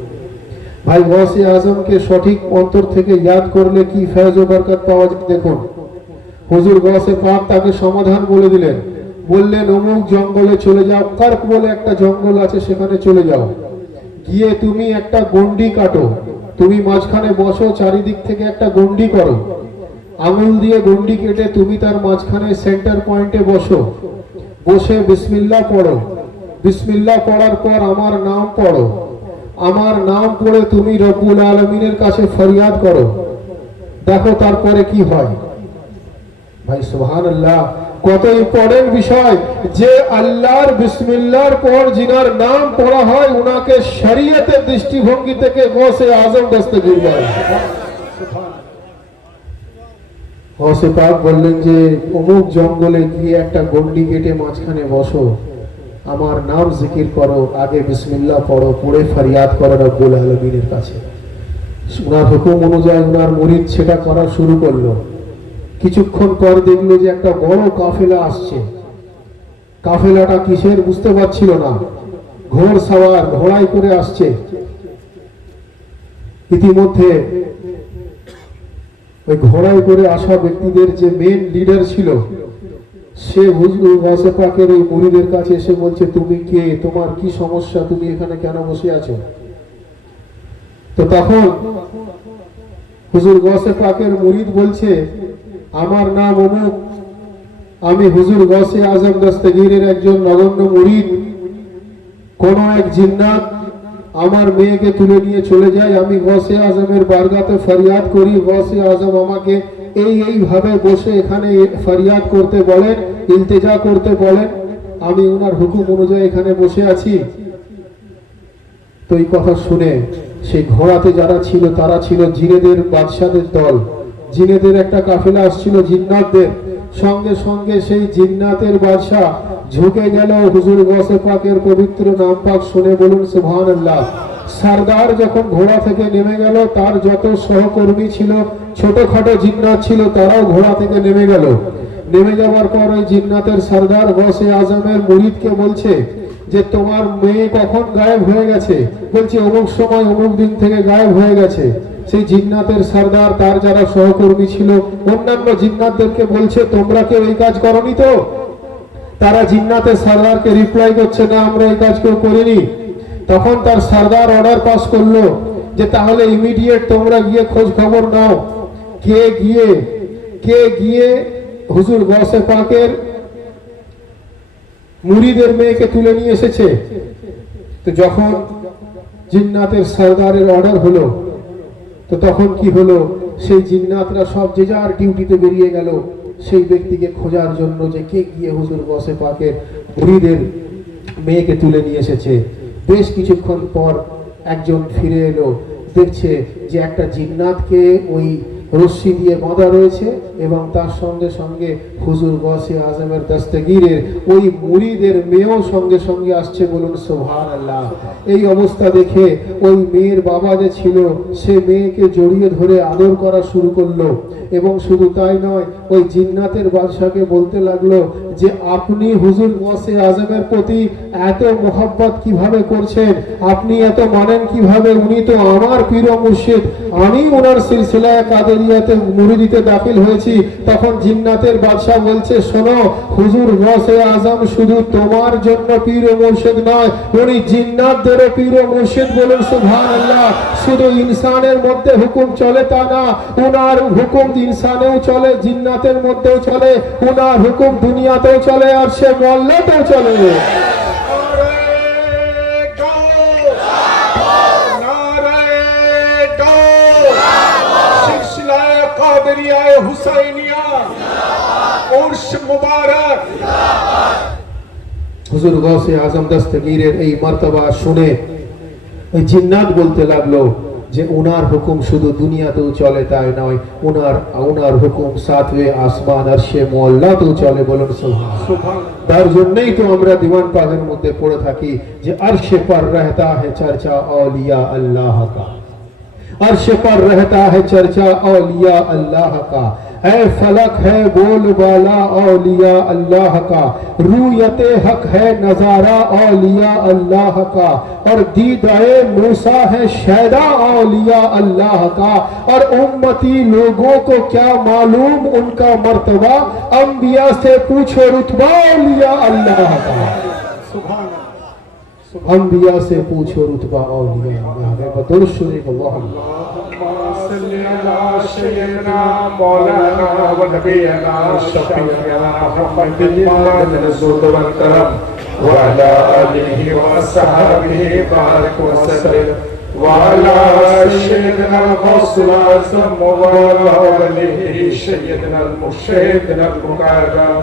ভাই, গৌসে আজমকে সঠিক অন্তর থেকে ইয়াদ করলে কি ফেজ ও বরকত পাওয়া যায় দেখুন। হুজুর গৌসে পাক তাকে সমাধান বলে দিলেন, বললেন অমুক জঙ্গলে চলে যাও, কার্ক বলে একটা জঙ্গল আছে, সেখানে চলে যাও, গিয়ে তুমি একটা গন্ডি কাটো, তুমি মাঝখানে বসো, চারিদিক থেকে একটা গন্ডি করো, আঙুল দিয়ে গন্ডি কেটে তুমি তার মাঝখানে সেন্টার পয়েন্টে বসো, বসে বিসমিল্লাহ পড়ো, বিসমিল্লাহ পড়ার পর আমার নাম পড়ো, আমার নাম পড়ে তুমি রব্বুল আলামিনের কাছে ফরিয়াদ করো, দেখো তারপরে কি হয়। ভাই সুবহানাল্লাহ, কত ইম্পর্টেন্ট বিষয় যে আল্লাহর বিসমিল্লাহর পর জিনার নাম পড়া হয় উনাকে শরীয়তের দৃষ্টিভঙ্গি থেকে গৌসে আজম দস্তগীর বলে। গৌসে পাক বললেন যে অমুক জঙ্গলে গিয়ে একটা গন্ডি কেটে মাঝখানে বসো, আমার নাম জিকির করো, আগে বিসমিল্লাহ পড়ো, পড়ে ফরিয়াদ করো রব্বুল আলামিনের কাছে। উনার হুকুম অনুযায়ী উনার মুরিদ সেটা করা শুরু করলো। কিছুক্ষণ পর দেখলো যে একটা বড় কাফেলা আসছে। কাফেলাটা কিসের বুঝতে পারছিল না, ঘোড় সাওয়ার, ঘোড়ায় করে আসছে। ইতিমধ্যে ওই ঘোড়ায় করে আসা ব্যক্তিদের যে মেন লিডার ছিল সে হুজুর গৌসে পাকের ওই মুরিদের কাছে এসে বলছে, তুমি কে, তোমার কি সমস্যা, তুমি এখানে কেন বসে আছো? তো তখন হুজুর গৌসে পাকের মুরিদ বলছে, আমার নাম অমুক, আমি হুজুর গৌসে আজম দস্তগীরের একজন নগণ্য মুরিদ। কোন এক জিন্নাত আমার মেয়েকে তুলে নিয়ে চলে যায়, আমি গৌসে আজমের বারগাতে ফরিয়াদ করি, গৌসে আজম আমাকে এইভাবে বসে এখানে ফরিয়াদ করতে বলেন, ইলতিজা করতে বলেন, আমি ওনার হুকুম অনুযায়ী এখানে বসে আছি। তো এই কথা শুনে সেই ঘোড়াতে যারা ছিল তারা ছিল জিনেদের বাদশাদের দল, জিনেদের একটা কাফেলা আসছিল জিন্নাতদের। সঙ্গে সঙ্গে সেই জিন্নাতের বাদশা ঝুঁকে গেল হুজুর গৌসে পাকের পবিত্র নাম পাক শুনে। বলুন সুবহানাল্লাহ। সরদার যখন ঘোড়া থেকে নেমে গেল, তার যত সহকর্মী ছিল, ছোটখাটো জিন্নাত ছিল, তারাও ঘোড়া থেকে নেমে গেল। নেমে যাওয়ার পর ওই জিন্নাতের সরদার গৌসে আজমের মুরিদকে বলছে যে তোমার মেয়ে কখন গায়েব হয়ে গেছে? বলছে অমুক সময় অমুক দিন থেকে গায়েব হয়ে গেছে। সেই জিন্নাতের সরদার তার যারা সহকর্মী ছিল অন্যান্য জিন্নাতদেরকে বলছে তোমরা কেউ এই কাজ করনি তো? তারা জিন্নাতের সরদারকে রিপ্লাই করছে না, আমরা এই কাজ কেউ করিনি। তখন তার সরদার অর্ডার পাস করলো যে তাহলে ইমিডিয়েট তোমরা গিয়ে খোঁজ খবর নাও কে গিয়ে হুজুর গৌসে পাকের মুরিদের মেয়েকে তুলে নিয়ে এসেছে। তো যখন জিন্নাতের সরদারের অর্ডার হলো, তো তখন কি হলো, সেই জিন্নাতরা সব যে যার ডিউটিতে বেরিয়ে গেল সেই ব্যক্তিকে খোঁজার জন্য যে কে গিয়ে হুজুর গৌসে পাকের মুরিদের মেয়েকে তুলে নিয়ে এসেছে। বেশ কিছুক্ষণ পর একজন ফিরে এলো, দেখছে যে একটা জিন্নাতকে ওই রশ্মি দিয়ে বাঁধা রয়েছে এবং তার সঙ্গে সঙ্গে হুজুর গৌসে আজমের দস্তগীরের ওই মুরিদের মেয়েও সঙ্গে সঙ্গে আসছে। বলুন সুবহানাল্লাহ। এই অবস্থা দেখে ওই মেয়ের বাবা যে ছিল সে মেয়েকে জড়িয়ে ধরে আদর করা শুরু করলো এবং শুধু তাই নয়, ওই জিন্নাতের বাদশাকে বলতে লাগলো যে আপনি হুজুর গৌসে আজমের প্রতি এত মোহাব্বত কিভাবে করছেন, আপনি এত মানেন কিভাবে? উনি তো আমার পীর ও মুর্শিদ, আমি ওনার সিলসিলায় কাদেরিয়াতে মুরিদিতে দাখিল হয়েছি। তখন জিন্নাতের বাদশা বলছে শোনো, হুজুর গৌসে আজম শুধু তোমার জন্য পীর ও মুর্শিদ নয়, উনি জিন্নাতদেরও পীর ও মুর্শিদ। বলুন সুবহানাল্লাহ। শুধু ইনসানের মধ্যে হুকুম চলে তা না, উনার হুকুম ইনসানেও চলে, জিন্নাতের মধ্যেও চলে, উনার হুকুম দুনিয়াতেও চলে, আর সে মোল্লাতেও চলে। হুজুর গৌসে আজম দস্তগীরের এই মর্তবা শুনে ওই জিন্নাত বলতে লাগলো যে উনার হুকুম শুধু দুনিয়াতেও চলে তাই নয়, উনার হুকুম সাতওয়ে আসমান আর সে মোল্লাতেও চলে। বলুন সুবহানাল্লাহ। তার জন্যই তো আমরা দিওয়ান পাকের মধ্যে পড়ে থাকি যে আরশে पर रहता है चर्चा औलिया अल्लाह का, अर्श पर रहता है चर्चा औलिया अल्लाह का, है फलक है बोल वाला औलिया अल्लाह का, रूयते हक है नजारा औलिया अल्लाह का, और दीदाए मूसा है शैदा औलिया अल्लाह का, और उम्मती लोगों को क्या मालूम उनका मर्तबा, अंबिया से पूछो रुतबा औलिया अल्लाह का। अंबिया से पूछो रुतबा औलिया अल्लाह का। बदर शरीफ अल्लाह سيدنا مولانا ونبينا شفيعنا محمد المعدن الزهد والكرم وعلى آله وأصحابه بارك وسلم وعلى سيدنا الغوث الأعظم وعلى آله سيدنا المرشدنا المكرم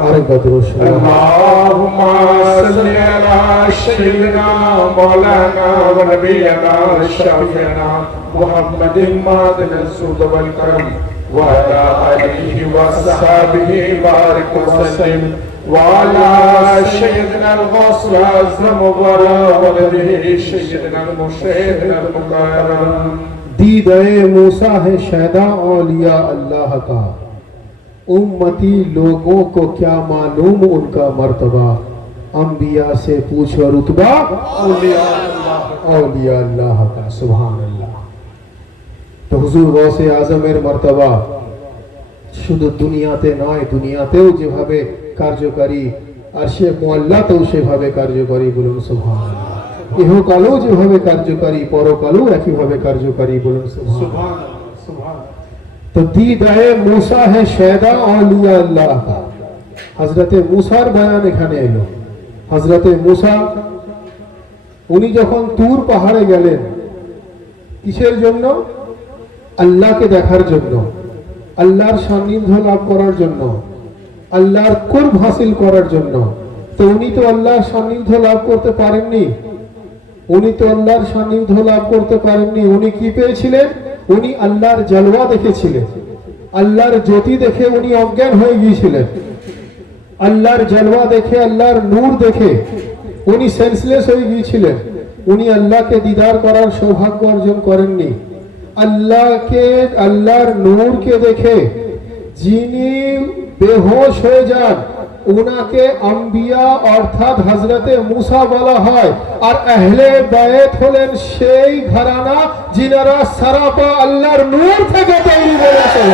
اللهم صل على سيدنا مولانا ونبينا شفيعنا محمد المعدن الزهد والكرم وعلى آله وأصحابه بارك وسلم وعلى سيدنا الغوث الأعظم وعلى ولده سيدنا المرشدنا المكرم। दीदाए मूसा है शैदा औलिया अल्लाह का, उम्मती लोगों को क्या मालूम उनका मर्तबा, अंबिया से पूछो रुतबा औलिया अल्लाह का। सुभान अल्लाह। तो हुजूर गौसे आजमेर मर्तबा শুধু দুনিয়াতে নয়, দুনিয়াতেও যেভাবে কার্যকারী আর সে মোল্লাতেও সেভাবে কার্যকারী। বলুন সুবহানাল্লাহ। ইহকালেও যেভাবে কার্যকারী, পরকালেও একইভাবে কার্যকারী। বলুন সুবহানাল্লাহ। তো দীদায়ে मूसा है शैदा औलिया अल्लाह का। হযরতে मूसाর বয়ান এখানে এলো। হযরতে मूसा উনি যখন তুর পাহাড়ে গেলেন কিসের জন্য? আল্লাহকে দেখার জন্য, আল্লাহর সান্নিধ্য লাভ করার জন্য, আল্লাহর কুরব হাসিল করার জন্য। তো উনি তো আল্লাহর সান্নিধ্য লাভ করতে পারেননি। উনি কি পেয়েছিলেন? উনি আল্লাহর জলওয়া দেখেছিলেন। আল্লাহর জ্যোতি দেখে উনি অজ্ঞান হয়ে গিয়েছিলেন। আল্লাহর জলওয়া দেখে, আল্লাহর নূর দেখে উনি সেন্সলেস হয়ে গিয়েছিলেন। উনি আল্লাহকে দিদার করার সৌভাগ্য অর্জন করেননি। আল্লাহর নূরকে দেখে যিনি বেহোশ হয়ে যান উনাকে আম্বিয়া অর্থাৎ হযরতে মুসা বলা হয়। আর আহলে বায়ত হলেন সেই ঘরানা যিনারা সারাপা আল্লাহর নূর থেকে তৈরি হয়েছে।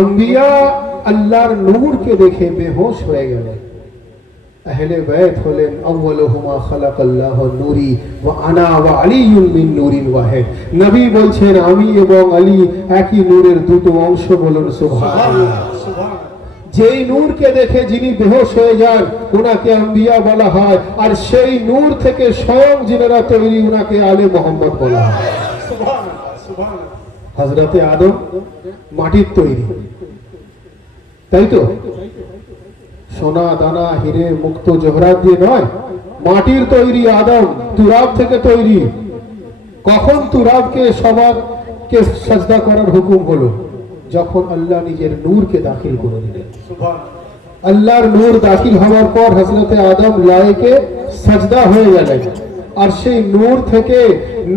আম্বিয়া আল্লাহর নূরকে দেখে বেহোশ হয়ে গেলেন। আহলে বাইত হলেন আউয়ালুহুমা খালাকাল্লাহু নূরি ওয়া আনা ওয়া আলিয়ুন মিন নূরিন ওয়াহিদ। নবী বলছেন আমি এবং আলী একই নূরের দুটো অংশ, বলুন সুবহানাল্লাহ। যেই নূরকে দেখে যিনি বেহোশ হয়ে যান উনাকে আম্বিয়া বলা হয়, আর সেই নূর থেকে স্বয়ং যিনারা তৈরি উনাকে আলে মোহাম্মদ বলা হয়। হযরতে আদম মাটির তৈরি, তাই তো? সোনা দানা হিরে মুক্ত জহরাত দিয়ে নয়, মাটির তৈরি আদম, তুরাব থেকে তৈরি। কখন তুরাবকে সবারকে সাজদা করার হুকুম হলো? যখন আল্লাহ নিজের নূরকে দাখিল করে দিলেন। আল্লাহর নূর দাখিল হওয়ার পর হযরতে আদম লায়েকে সাজদা হয়ে গেলেন। আর সেই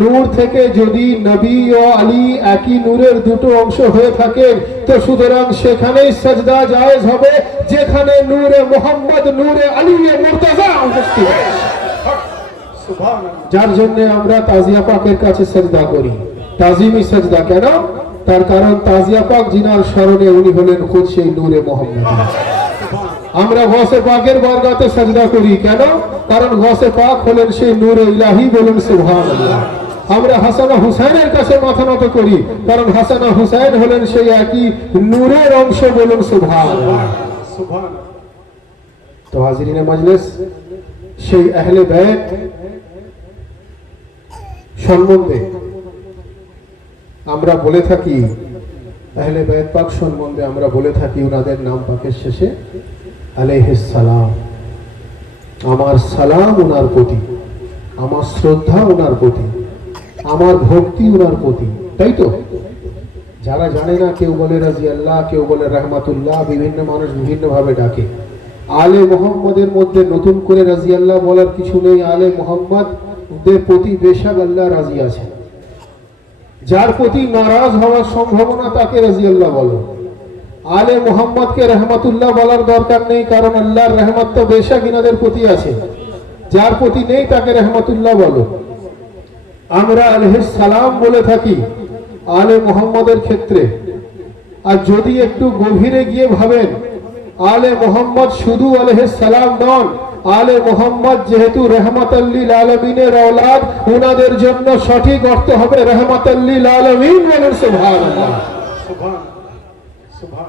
নূর থেকে যদি নবী ও আলী একই নূরের দুটো অংশ হয়ে থাকে তো সুতরাং সেখানেই সাজদা জায়েজ হবে যেখানে নূরে মুহাম্মদ নূরে আলী মুর্তজা উপস্থিত। যার জন্য আমরা তাজিয়া পাকের কাছে সাজদা করি, তাজিমি সাজদা। কেন? তার কারণ তাজিয়া পাক জিনার স্মরণে উনি হলেন খুদ সেই নূরে মুহাম্মদ। আমরা গসে পাকের বরগাতে সাজদা করি, কেন? কারণ গসে পাক হলেন সেই নূরে ইলাহি, বলুন সুবহানাল্লাহ। আমরা হাসান ও হুসাইনের কাছে মাথা নত করি, কারণ হাসান ও হুসাইন হলেন সেই একই নূরের অংশ, বলুন সুবহানাল্লাহ। তো হাজিরিনে মাজলিস, সেই আহলে বাইত সম্বন্ধে আমরা বলে থাকি, আহলে বাইত পাক সম্বন্ধে আমরা বলে থাকি ওনাদের নাম পাকের শেষে আলাইহিস সালাম। আমার সালাম ওনার প্রতি, আমার শ্রদ্ধা ওনার প্রতি, আমার ভক্তি ওনার প্রতি, তাই তো? যারা জানে না, কেউ বলে রাজি আল্লাহ, কেউ বলে রহমাতুল্লাহ, বিভিন্ন মানুষ বিভিন্ন ভাবে ডাকে। আলে মোহাম্মদের মধ্যে নতুন করে রাজি আল্লাহ বলার কিছু নেই। আলে মোহাম্মদের প্রতি বেশাক আল্লাহ রাজি আছেন। যার প্রতি নারাজ হওয়ার সম্ভাবনা তাকে রাজি আল্লাহ বলো। আলে মোহাম্মদকে রহমাতুল্লাহ বলার দরকার নেই, কারণ আল্লাহর রহমত তো বেশাক ইনাদের প্রতি আছে। যার প্রতি নেই তাকে রহমাতুল্লাহ বলো। আমরা আলাইহিস সালাম বলে থাকি আলে মোহাম্মদের ক্ষেত্রে। আর যদি একটু গভীরে গিয়ে ভাবেন, আলে মোহাম্মদ শুধু আলাইহিস সালাম নন, আলে মোহাম্মদ যেহেতু রহমাতুল লিল আলামিনের আওলাদ, উনাদের জন্য সঠিক অর্থ হবে রহমাতুল লিল আলামিন, বলুন সুবহানাল্লাহ।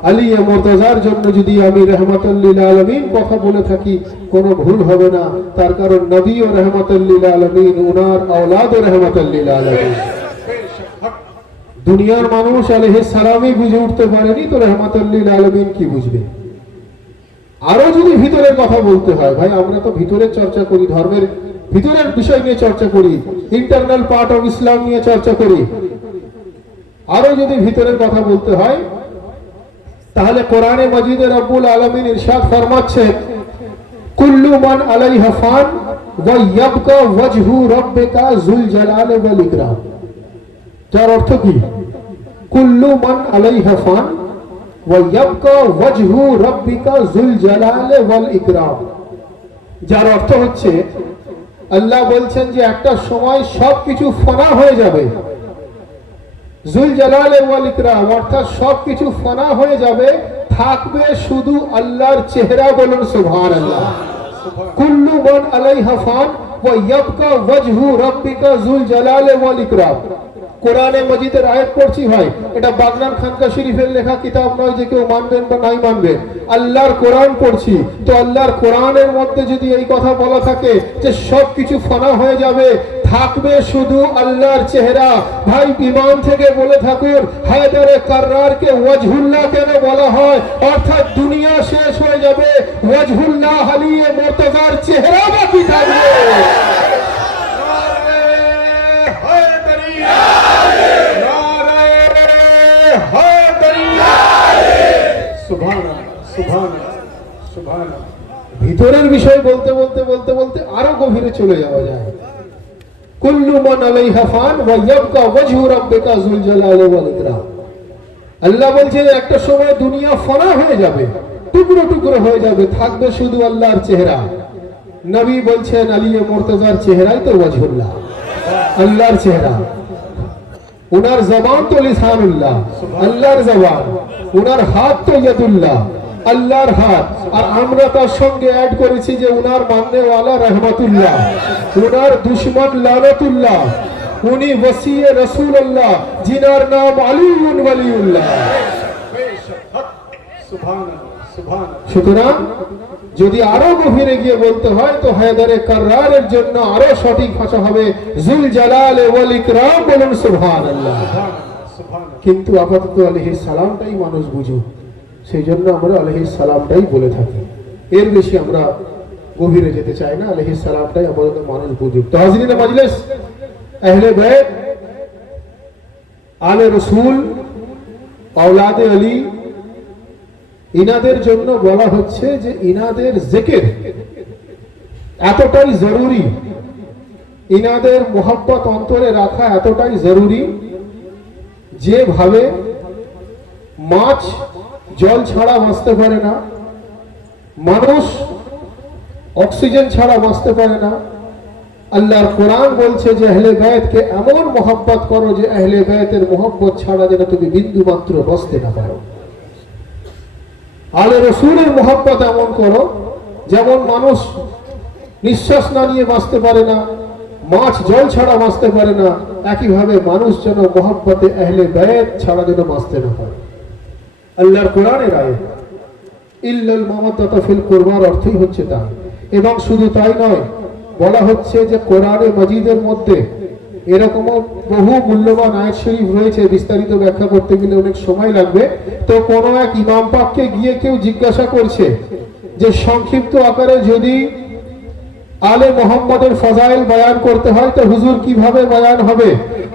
আলী মুর্তজার জন্য যদি আমি রহমাতুল লিল আলামিন কথা বলে থাকি কোনো ভুল হবে না, তার কারণ নবী ও রহমাতুল লিল আলামিন, উনার আওলাদ ও রহমাতুল লিল আলামিন। দুনিয়ার মানুষ আলাইহিস সালামই বুঝে উঠতে পারেনি, তো রহমাতুল লিল আলামিন কি বুঝবে? আরো যদি ভিতরের কথা বলতে হয়, ভাই আমরা তো ভিতরের চর্চা করি, ধর্মের ভিতরের বিষয় নিয়ে চর্চা করি, ইন্টারনাল পার্ট অফ ইসলাম নিয়ে চর্চা করি। আরো যদি ভিতরের কথা বলতে হয় তাহলে কোরআনে মাজিদে রব্বুল আলামিন ইরশাদ ফরমাচ্ছেন, কুল্লু মান আলাইহা ফান ওয়া ইয়াবকা ওয়াজহু রাব্বিকা যুল জালালি ওয়াল ইকরাম। যার অর্থ কি? কুল্লু মান আলাইহা ফান ওয়া ইয়াবকা ওয়াজহু রাব্বিকা যুল জালালি ওয়াল ইকরাম। যার অর্থ হচ্ছে, আল্লাহ বলছেন যে একটা সময় সবকিছু ফানা হয়ে যাবে, যুল জালালি ওয়াল ইকরাম, অর্থাৎ সবকিছু ফানা হয়ে যাবে, থাকবে শুধু আল্লাহর চেহারা, বলুন সুবহানাল্লাহ। কুল্লু মান আলাইহা ফান ওয়া ইয়াবকা ওয়াজহু রাব্বিকা যুল জালালি ওয়াল ইকরাম। কোরআনে মাজিদের আয়াত পড়ছি ভাই, এটা বাগনান খানকা শরীফের লেখা কিতাব নয় যে কেউ মানবেন বা নাই মানবেন, আল্লাহর কোরআন পড়ছি। তো আল্লাহর কোরআনের মধ্যে যদি এই কথা বলা থাকে যে সবকিছু ফানা হয়ে যাবে, থাকবে শুধু আল্লাহর চেহারা। ভাই বিমান থেকে বলে থাকুন হায়দারে কাররারকে ওয়াজহুল্লাহ কেন বলা হয়, অর্থাৎ দুনিয়া শেষ হয়ে যাবে, ওয়াজহুল্লাহ আলিয়ে মুর্তজার চেহারা বাকি থাকবে। ভিতরের বিষয় বলতে বলতে বলতে বলতে আরো গভীরে চলে যাওয়া যায়। কুল্লু মান আলাইহা ফান ওয়া ইয়াবকা ওয়াজহু রাব্বিকা যুল জালালি ওয়াল ইকরাম। আল্লাহ বলছেন একটা সময় দুনিয়া ফানা হয়ে যাবে, টুকরো টুকরো হয়ে যাবে, থাকবে শুধু আল্লাহর চেহারা। নবী বলছেন আলিয়ে মুর্তজার চেহারাই তো ওয়াজহুল্লাহ, আল্লাহর চেহারা। উনার জবান তো লিসানুল্লাহ, আল্লাহর জবান। উনার হাত তো ইয়াদুল্লাহ, আল্লাহর হাত। আর আমরা তার সঙ্গে অ্যাড করেছি যে উনার মাননেওয়ালা রহমতুল্লাহ, উনার দুশমন লানতুল্লাহ, উনি ওসিয়ে রাসূলুল্লাহ, জিনার নাম আলিউন ওয়ালিউল্লাহ। সুতরাং যদি আরো গভীরে গিয়ে বলতে হয় তো হায়দারে কাররারের জন্য আরো সঠিক ভাষা হবে যুল জালাল ওয়াল ইকরাম, বলুন সুবহানাল্লাহ। কিন্তু আপাতত আলাইহিস সালামটাই মানুষ বুঝুক, সেই জন্য আমরা আলাইহিস সালামটাই বলে থাকি, এর বেশি আমরা গভীরে যেতে চাই না। আলাইহিস সালামটাই আপাতত মানুষ বুঝুক। তো হাজরিন মাজলিস, আহলে বাইত, আলে রাসূল, আওলাদে আলী, ইনাদের জন্য বলা হচ্ছে যে ইনাদের জিকির এতটাই জরুরি, ইনাদের মোহাব্বত অন্তরে রাখা এতটাই জরুরি, যেভাবে মাছ জল ছাড়া বাঁচতে পারে না, মানুষ অক্সিজেন ছাড়া বাঁচতে পারে না। আল্লাহর কোরআন বলছে যে আহলে বাইতকে এমন মোহাব্বত করো যে আহলে বাইতের মোহাব্বত ছাড়া যেন তুমি বিন্দু মাত্র বাঁচতে না পারো। আলে রসুলের মোহাব্বত এমন করো যেমন মানুষ নিঃশ্বাস না নিয়ে বাঁচতে পারে না, মাছ জল ছাড়া বাঁচতে পারে না, একইভাবে মানুষ যেন মোহাব্বতে আহলে বাইত ছাড়া যেন বাঁচতে না পারে। আল্লাহর কোরআনের আয়াত ইল্লাল মাওয়াদ্দাতা ফিল কুরবার অর্থই হচ্ছে তা। এবং শুধু তাই নয়, বলা হচ্ছে যে কোরআনে মাজিদের মধ্যে এরকমও বহু মূল্যবান আয়াত শরীফ রয়েছে, বিস্তারিত ব্যাখ্যা করতে গেলে অনেক সময় লাগবে। তো কোনো এক ইমাম পাককে গিয়ে কেউ জিজ্ঞাসা করছে যে সংক্ষিপ্ত আকারে যদি আলে মোহাম্মদের ফজাইল বয়ান করতে হয় তো হুজুর কিভাবে বয়ান হবে?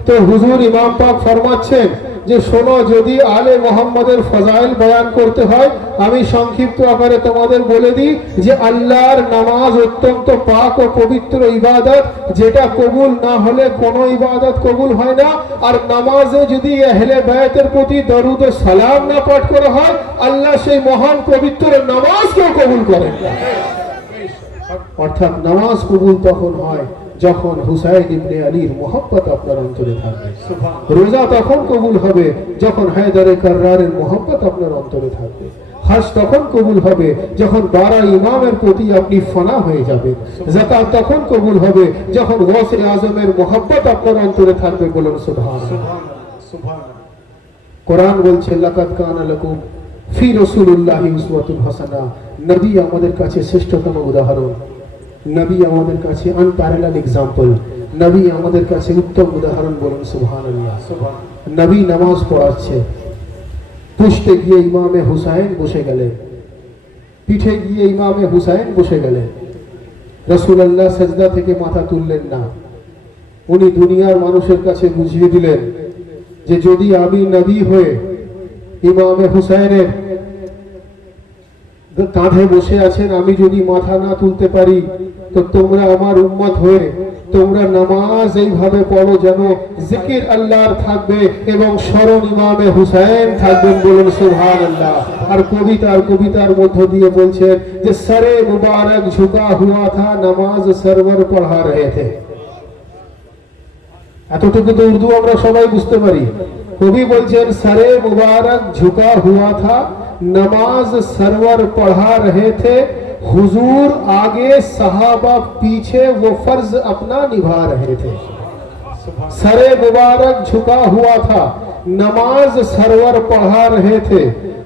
তো হুজুর ইমাম পাক ফরমাচ্ছেন যে শোনো, যদি আলে মোহাম্মদের ফজাইল বয়ান করতে হয় আমি সংক্ষিপ্ত আকারে তোমাদের বলে দিই যে আল্লাহর নামাজ অত্যন্ত পাক ও পবিত্র ইবাদত, যেটা কবুল না হলে কোনো ইবাদত কবুল হয় না। আর নামাজে যদি আহলে বাইতের প্রতি দরুদ ও সালাম না পাঠ করা হয় আল্লাহ সেই মহান পবিত্র নামাজকেও কবুল করেন না। অর্থাৎ নামাজ কবুল তখন হয় যখন হুসাইন ইবনে আলীর মোহাব্বত আপনার অন্তরে থাকবে। রোজা তখন কবুল হবে যখন হায়দারে কাররারের মোহাব্বত আপনার অন্তরে থাকবে। হজ তখন কবুল হবে যখন 12 ইমামের প্রতি আপনি ফানা হয়ে যাবেন। যাকাত তখন কবুল হবে যখন গৌসে আজমের মোহাব্বত আপনার অন্তরে থাকবে। বলুন সুবহানাল্লাহ। কোরআন বলছে লাকাদ কানা লাকুম ফি রাসূলিল্লাহি উসওয়াতুন হাসানাহ, নবী আমাদের কাছে শ্রেষ্ঠতম উদাহরণ, নবী আমাদের কাছে আনপ্যারালাল এক্সাম্পল, নবী আমাদের কাছে উত্তম উদাহরণ। বলুন সুবহানাল্লাহ। নবী নামাজ পড়াচ্ছে, পুষ্টে গিয়ে ইমামে হুসাইন বসে গেলেন, পিঠে গিয়ে ইমামে হুসাইন বসে গেলেন। রাসূলুল্লাহ সাজদা থেকে মাথা তুললেন না, উনি দুনিয়ার মানুষের কাছে বুঝিয়ে দিলেন যে যদি আমি নবী হয়ে ইমামে হুসাইনের কাঁধে বসে আছেন আমি যদি মাথা না তুলতে পারি তো তোমরা আমার উম্মত হয়ে তোমরা নামাজ এইভাবে পড়ো যেন জিকির আল্লাহর থাকবে এবং স্মরণ ইমামে হুসাইন থাকবেন। বলুন সুবহানাল্লাহ। আর কবিতার মধ্য দিয়ে বলছেন যে সরে মুবারক ঝুকা হুয়া থা নামাজ সরওয়ার পড়া রহে থে। এতটুকু তো উর্দু আমরা সবাই বুঝতে পারি। কবি বলছেন সরে মুবারক ঝুকা হুয়া থা नमाज सरवर पढ़ा रहे थे, हुजूर आगे सहाबा पीछे वो फर्ज अपना निभा रहे थे। सरे मुबारक झुका हुआ था, नमाज सरवर पढ़ा रहे थे,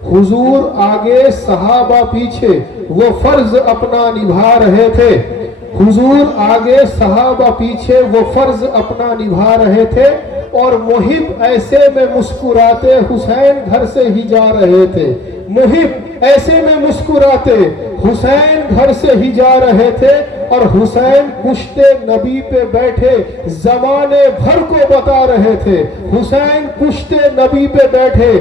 हुजूर आगे सहाबा पीछे वो फर्ज अपना निभा रहे थे। हुजूर आगे सहाबा पीछे वो फर्ज अपना निभा रहे थे और मुहिब ऐसे में मुस्कुराते हुसैन घर से ही जा रहे थे। मुहिब ऐसे में मुस्कुराते हुसैन घर से ही जा रहे थे और हुसैन पुश्ते नबी पे बैठे जमाने भर को बता रहे थे। हुसैन पुश्ते नबी पे बैठे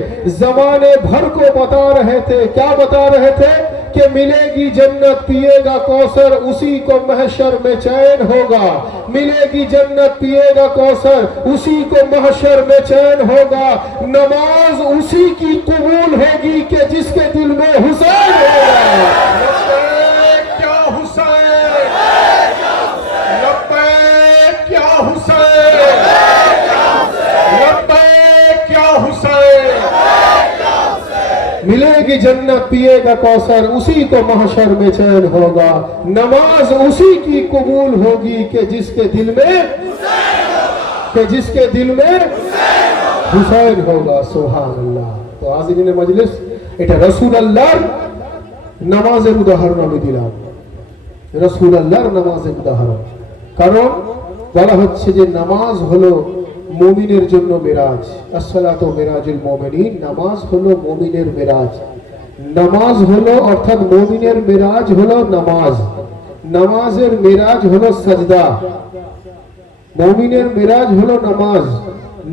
जमाने भर को बता रहे थे। क्या बता रहे थे? कि मिलेगी जन्नत पिएगा कौसर उसी को महशर में चैन होगा। मिलेगी जन्नत पिएगा कौसर उसी को महशर में चैन होगा। नमाज उसी की कबूल होगी कि जिसके दिल में हुसैन होगा। क्या हुसैन, लब्बैक क्या हुसैन, लब्बैक क्या हुसैन। मिलेगी जन्नत पिएगा कौसर उसी को महशर में चैन होगा। नमाज उसी की कबूल होगी कि जिसके दिल में हुसैन होगा। सुभान अल्लाह। तो हाज़िरीन मजलिस, এটা রাসূলুল্লাহর নামাজের উদাহরণ আমি দিলাম। রাসূলুল্লাহর নামাজের উদাহরণ, কারণ বলা হচ্ছে যে নামাজ হলো মুমিনের জন্য মেরাজ। আসসালাতু মিরাজুল মুমিনিন, নামাজ হলো মুমিনের মেরাজ। নামাজ হলো অর্থাৎ মুমিনের মেরাজ হলো নামাজ। নামাজের মেরাজ হলো সাজদা। মুমিনের মেরাজ হলো নামাজ,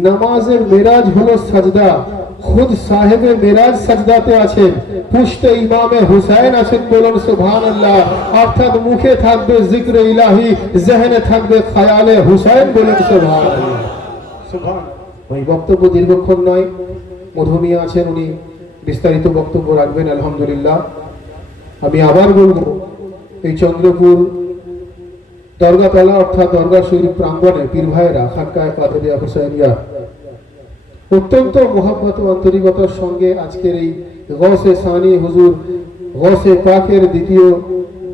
নামাজের মেরাজ হলো সাজদা। খুদ সাহেবে মেরাজ সাজদাতে আছেন, পুশতে ইমামে হুসাইন আছেন। বলুন সুবহানাল্লাহ। অর্থাৎ মুখে থাকবে জিক্রে ইলাহি, জেহনে থাকবে খায়ালে হুসাইন। বলুন সুবহানাল্লাহ। ওই বক্তব্য দীর্ঘক্ষণ নয়, মধুমিয়া আছেন, উনি বিস্তারিত বক্তব্য রাখবেন আলহামদুলিল্লাহ। আমি আবার বলবো, এই চন্দ্রপুর দরগাতলা অর্থাৎ দরগা শরীফ প্রাঙ্গণে পীর ভাইয়েরা খানকায়ে কাদেরিয়া হুসাইনিয়া অত্যন্ত মোহাব্বত ও আন্তরিকতার সঙ্গে আজকের এই গৌসে সানি হুজুর গৌসে পাকের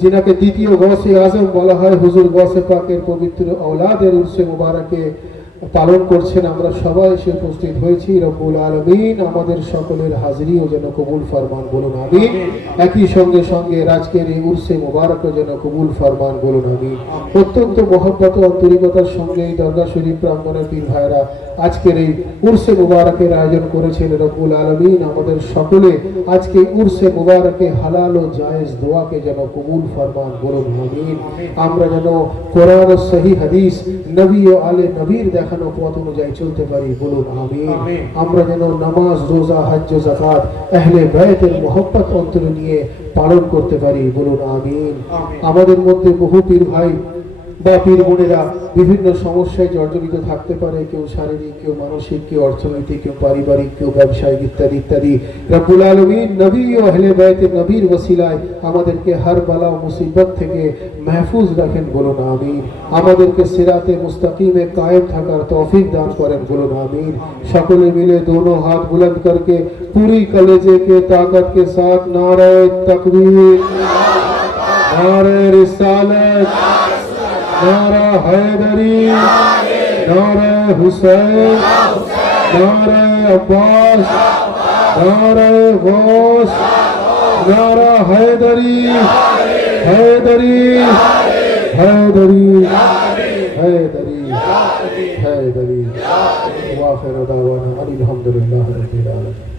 যিনাকে দ্বিতীয় গৌসে আজম বলা হয়, হুজুর গৌসে পাকের পবিত্র ঔলাদের উরসে মুবারকে পালন করছেন। আমরা সবাই এসে উপস্থিত হয়েছি। রব্বুল আলামিন আমাদের সকলের হাজিরিও যেন কবুল ফরমান। বলুন আমিন। একই সঙ্গে সঙ্গে আজকের এই উরসে মুবারক যেন কবুল ফরমান। বলুন আমিন। অত্যন্ত মোহাব্বত ও আন্তরিকতার সঙ্গে এই দরগা শরীফ প্রাঙ্গণের পীর ভাইরা আজকের এই উরসে মুবারকের আয়োজন করেছেন। রব্বুল আলামিন আমাদের সকলে আজকে উরসে মুবারকে হালাল ও জায়েজ দোয়াকে যেন কবুল ফরমান। বলুন আমিন। আমরা যেন কোরআন ও সহিহ হাদিস, নবী ও আলে নবীর দেখানো পথ অনুযায়ী চলতে পারি। বলুন আমিন। আমরা যেন নামাজ, রোজা, হজ্জ, যাকাত আহলে বাইতের মোহাব্বত অন্তরে নিয়ে পালন করতে পারি। বলুন আমিন। আমাদের মধ্যে বহু পীর ভাই বা পীর বোনেরা বিভিন্ন সমস্যায় জর্জরিত থাকতে পারে, কেউ শারীরিক, কেউ মানসিক, কেউ অর্থনৈতিক, কেউ পারিবারিক, কেউ ব্যবসায়িক ইত্যাদি ইত্যাদি। রব্বুল আলামিন নবী ও আহলে বাইতের নবীর ওসিলায় আমাদেরকে হর বালা ও মুসিবত থেকে महफूज রাখেন। বলুন আমিন। আমাদেরকে সিরাতে মুস্তাকিমে কায়েম থাকার তৌফিক দান করেন। বলুন আমিন। সকলে মিলে दोनों हाथ बुलंद करके पूरी कलेजे के ताकत के साथ नारे तकबीर, नारे रिसालत, नारा हैदरी, नारा हुसैन, नारा अब्बास, नारा गौस, नारा हैदरी, हैदरी, हैदरी, हैदरी, हैदरी। वाखिर दावाना अनिल हम्दुलिल्लाहि रब्बिल आलमीन।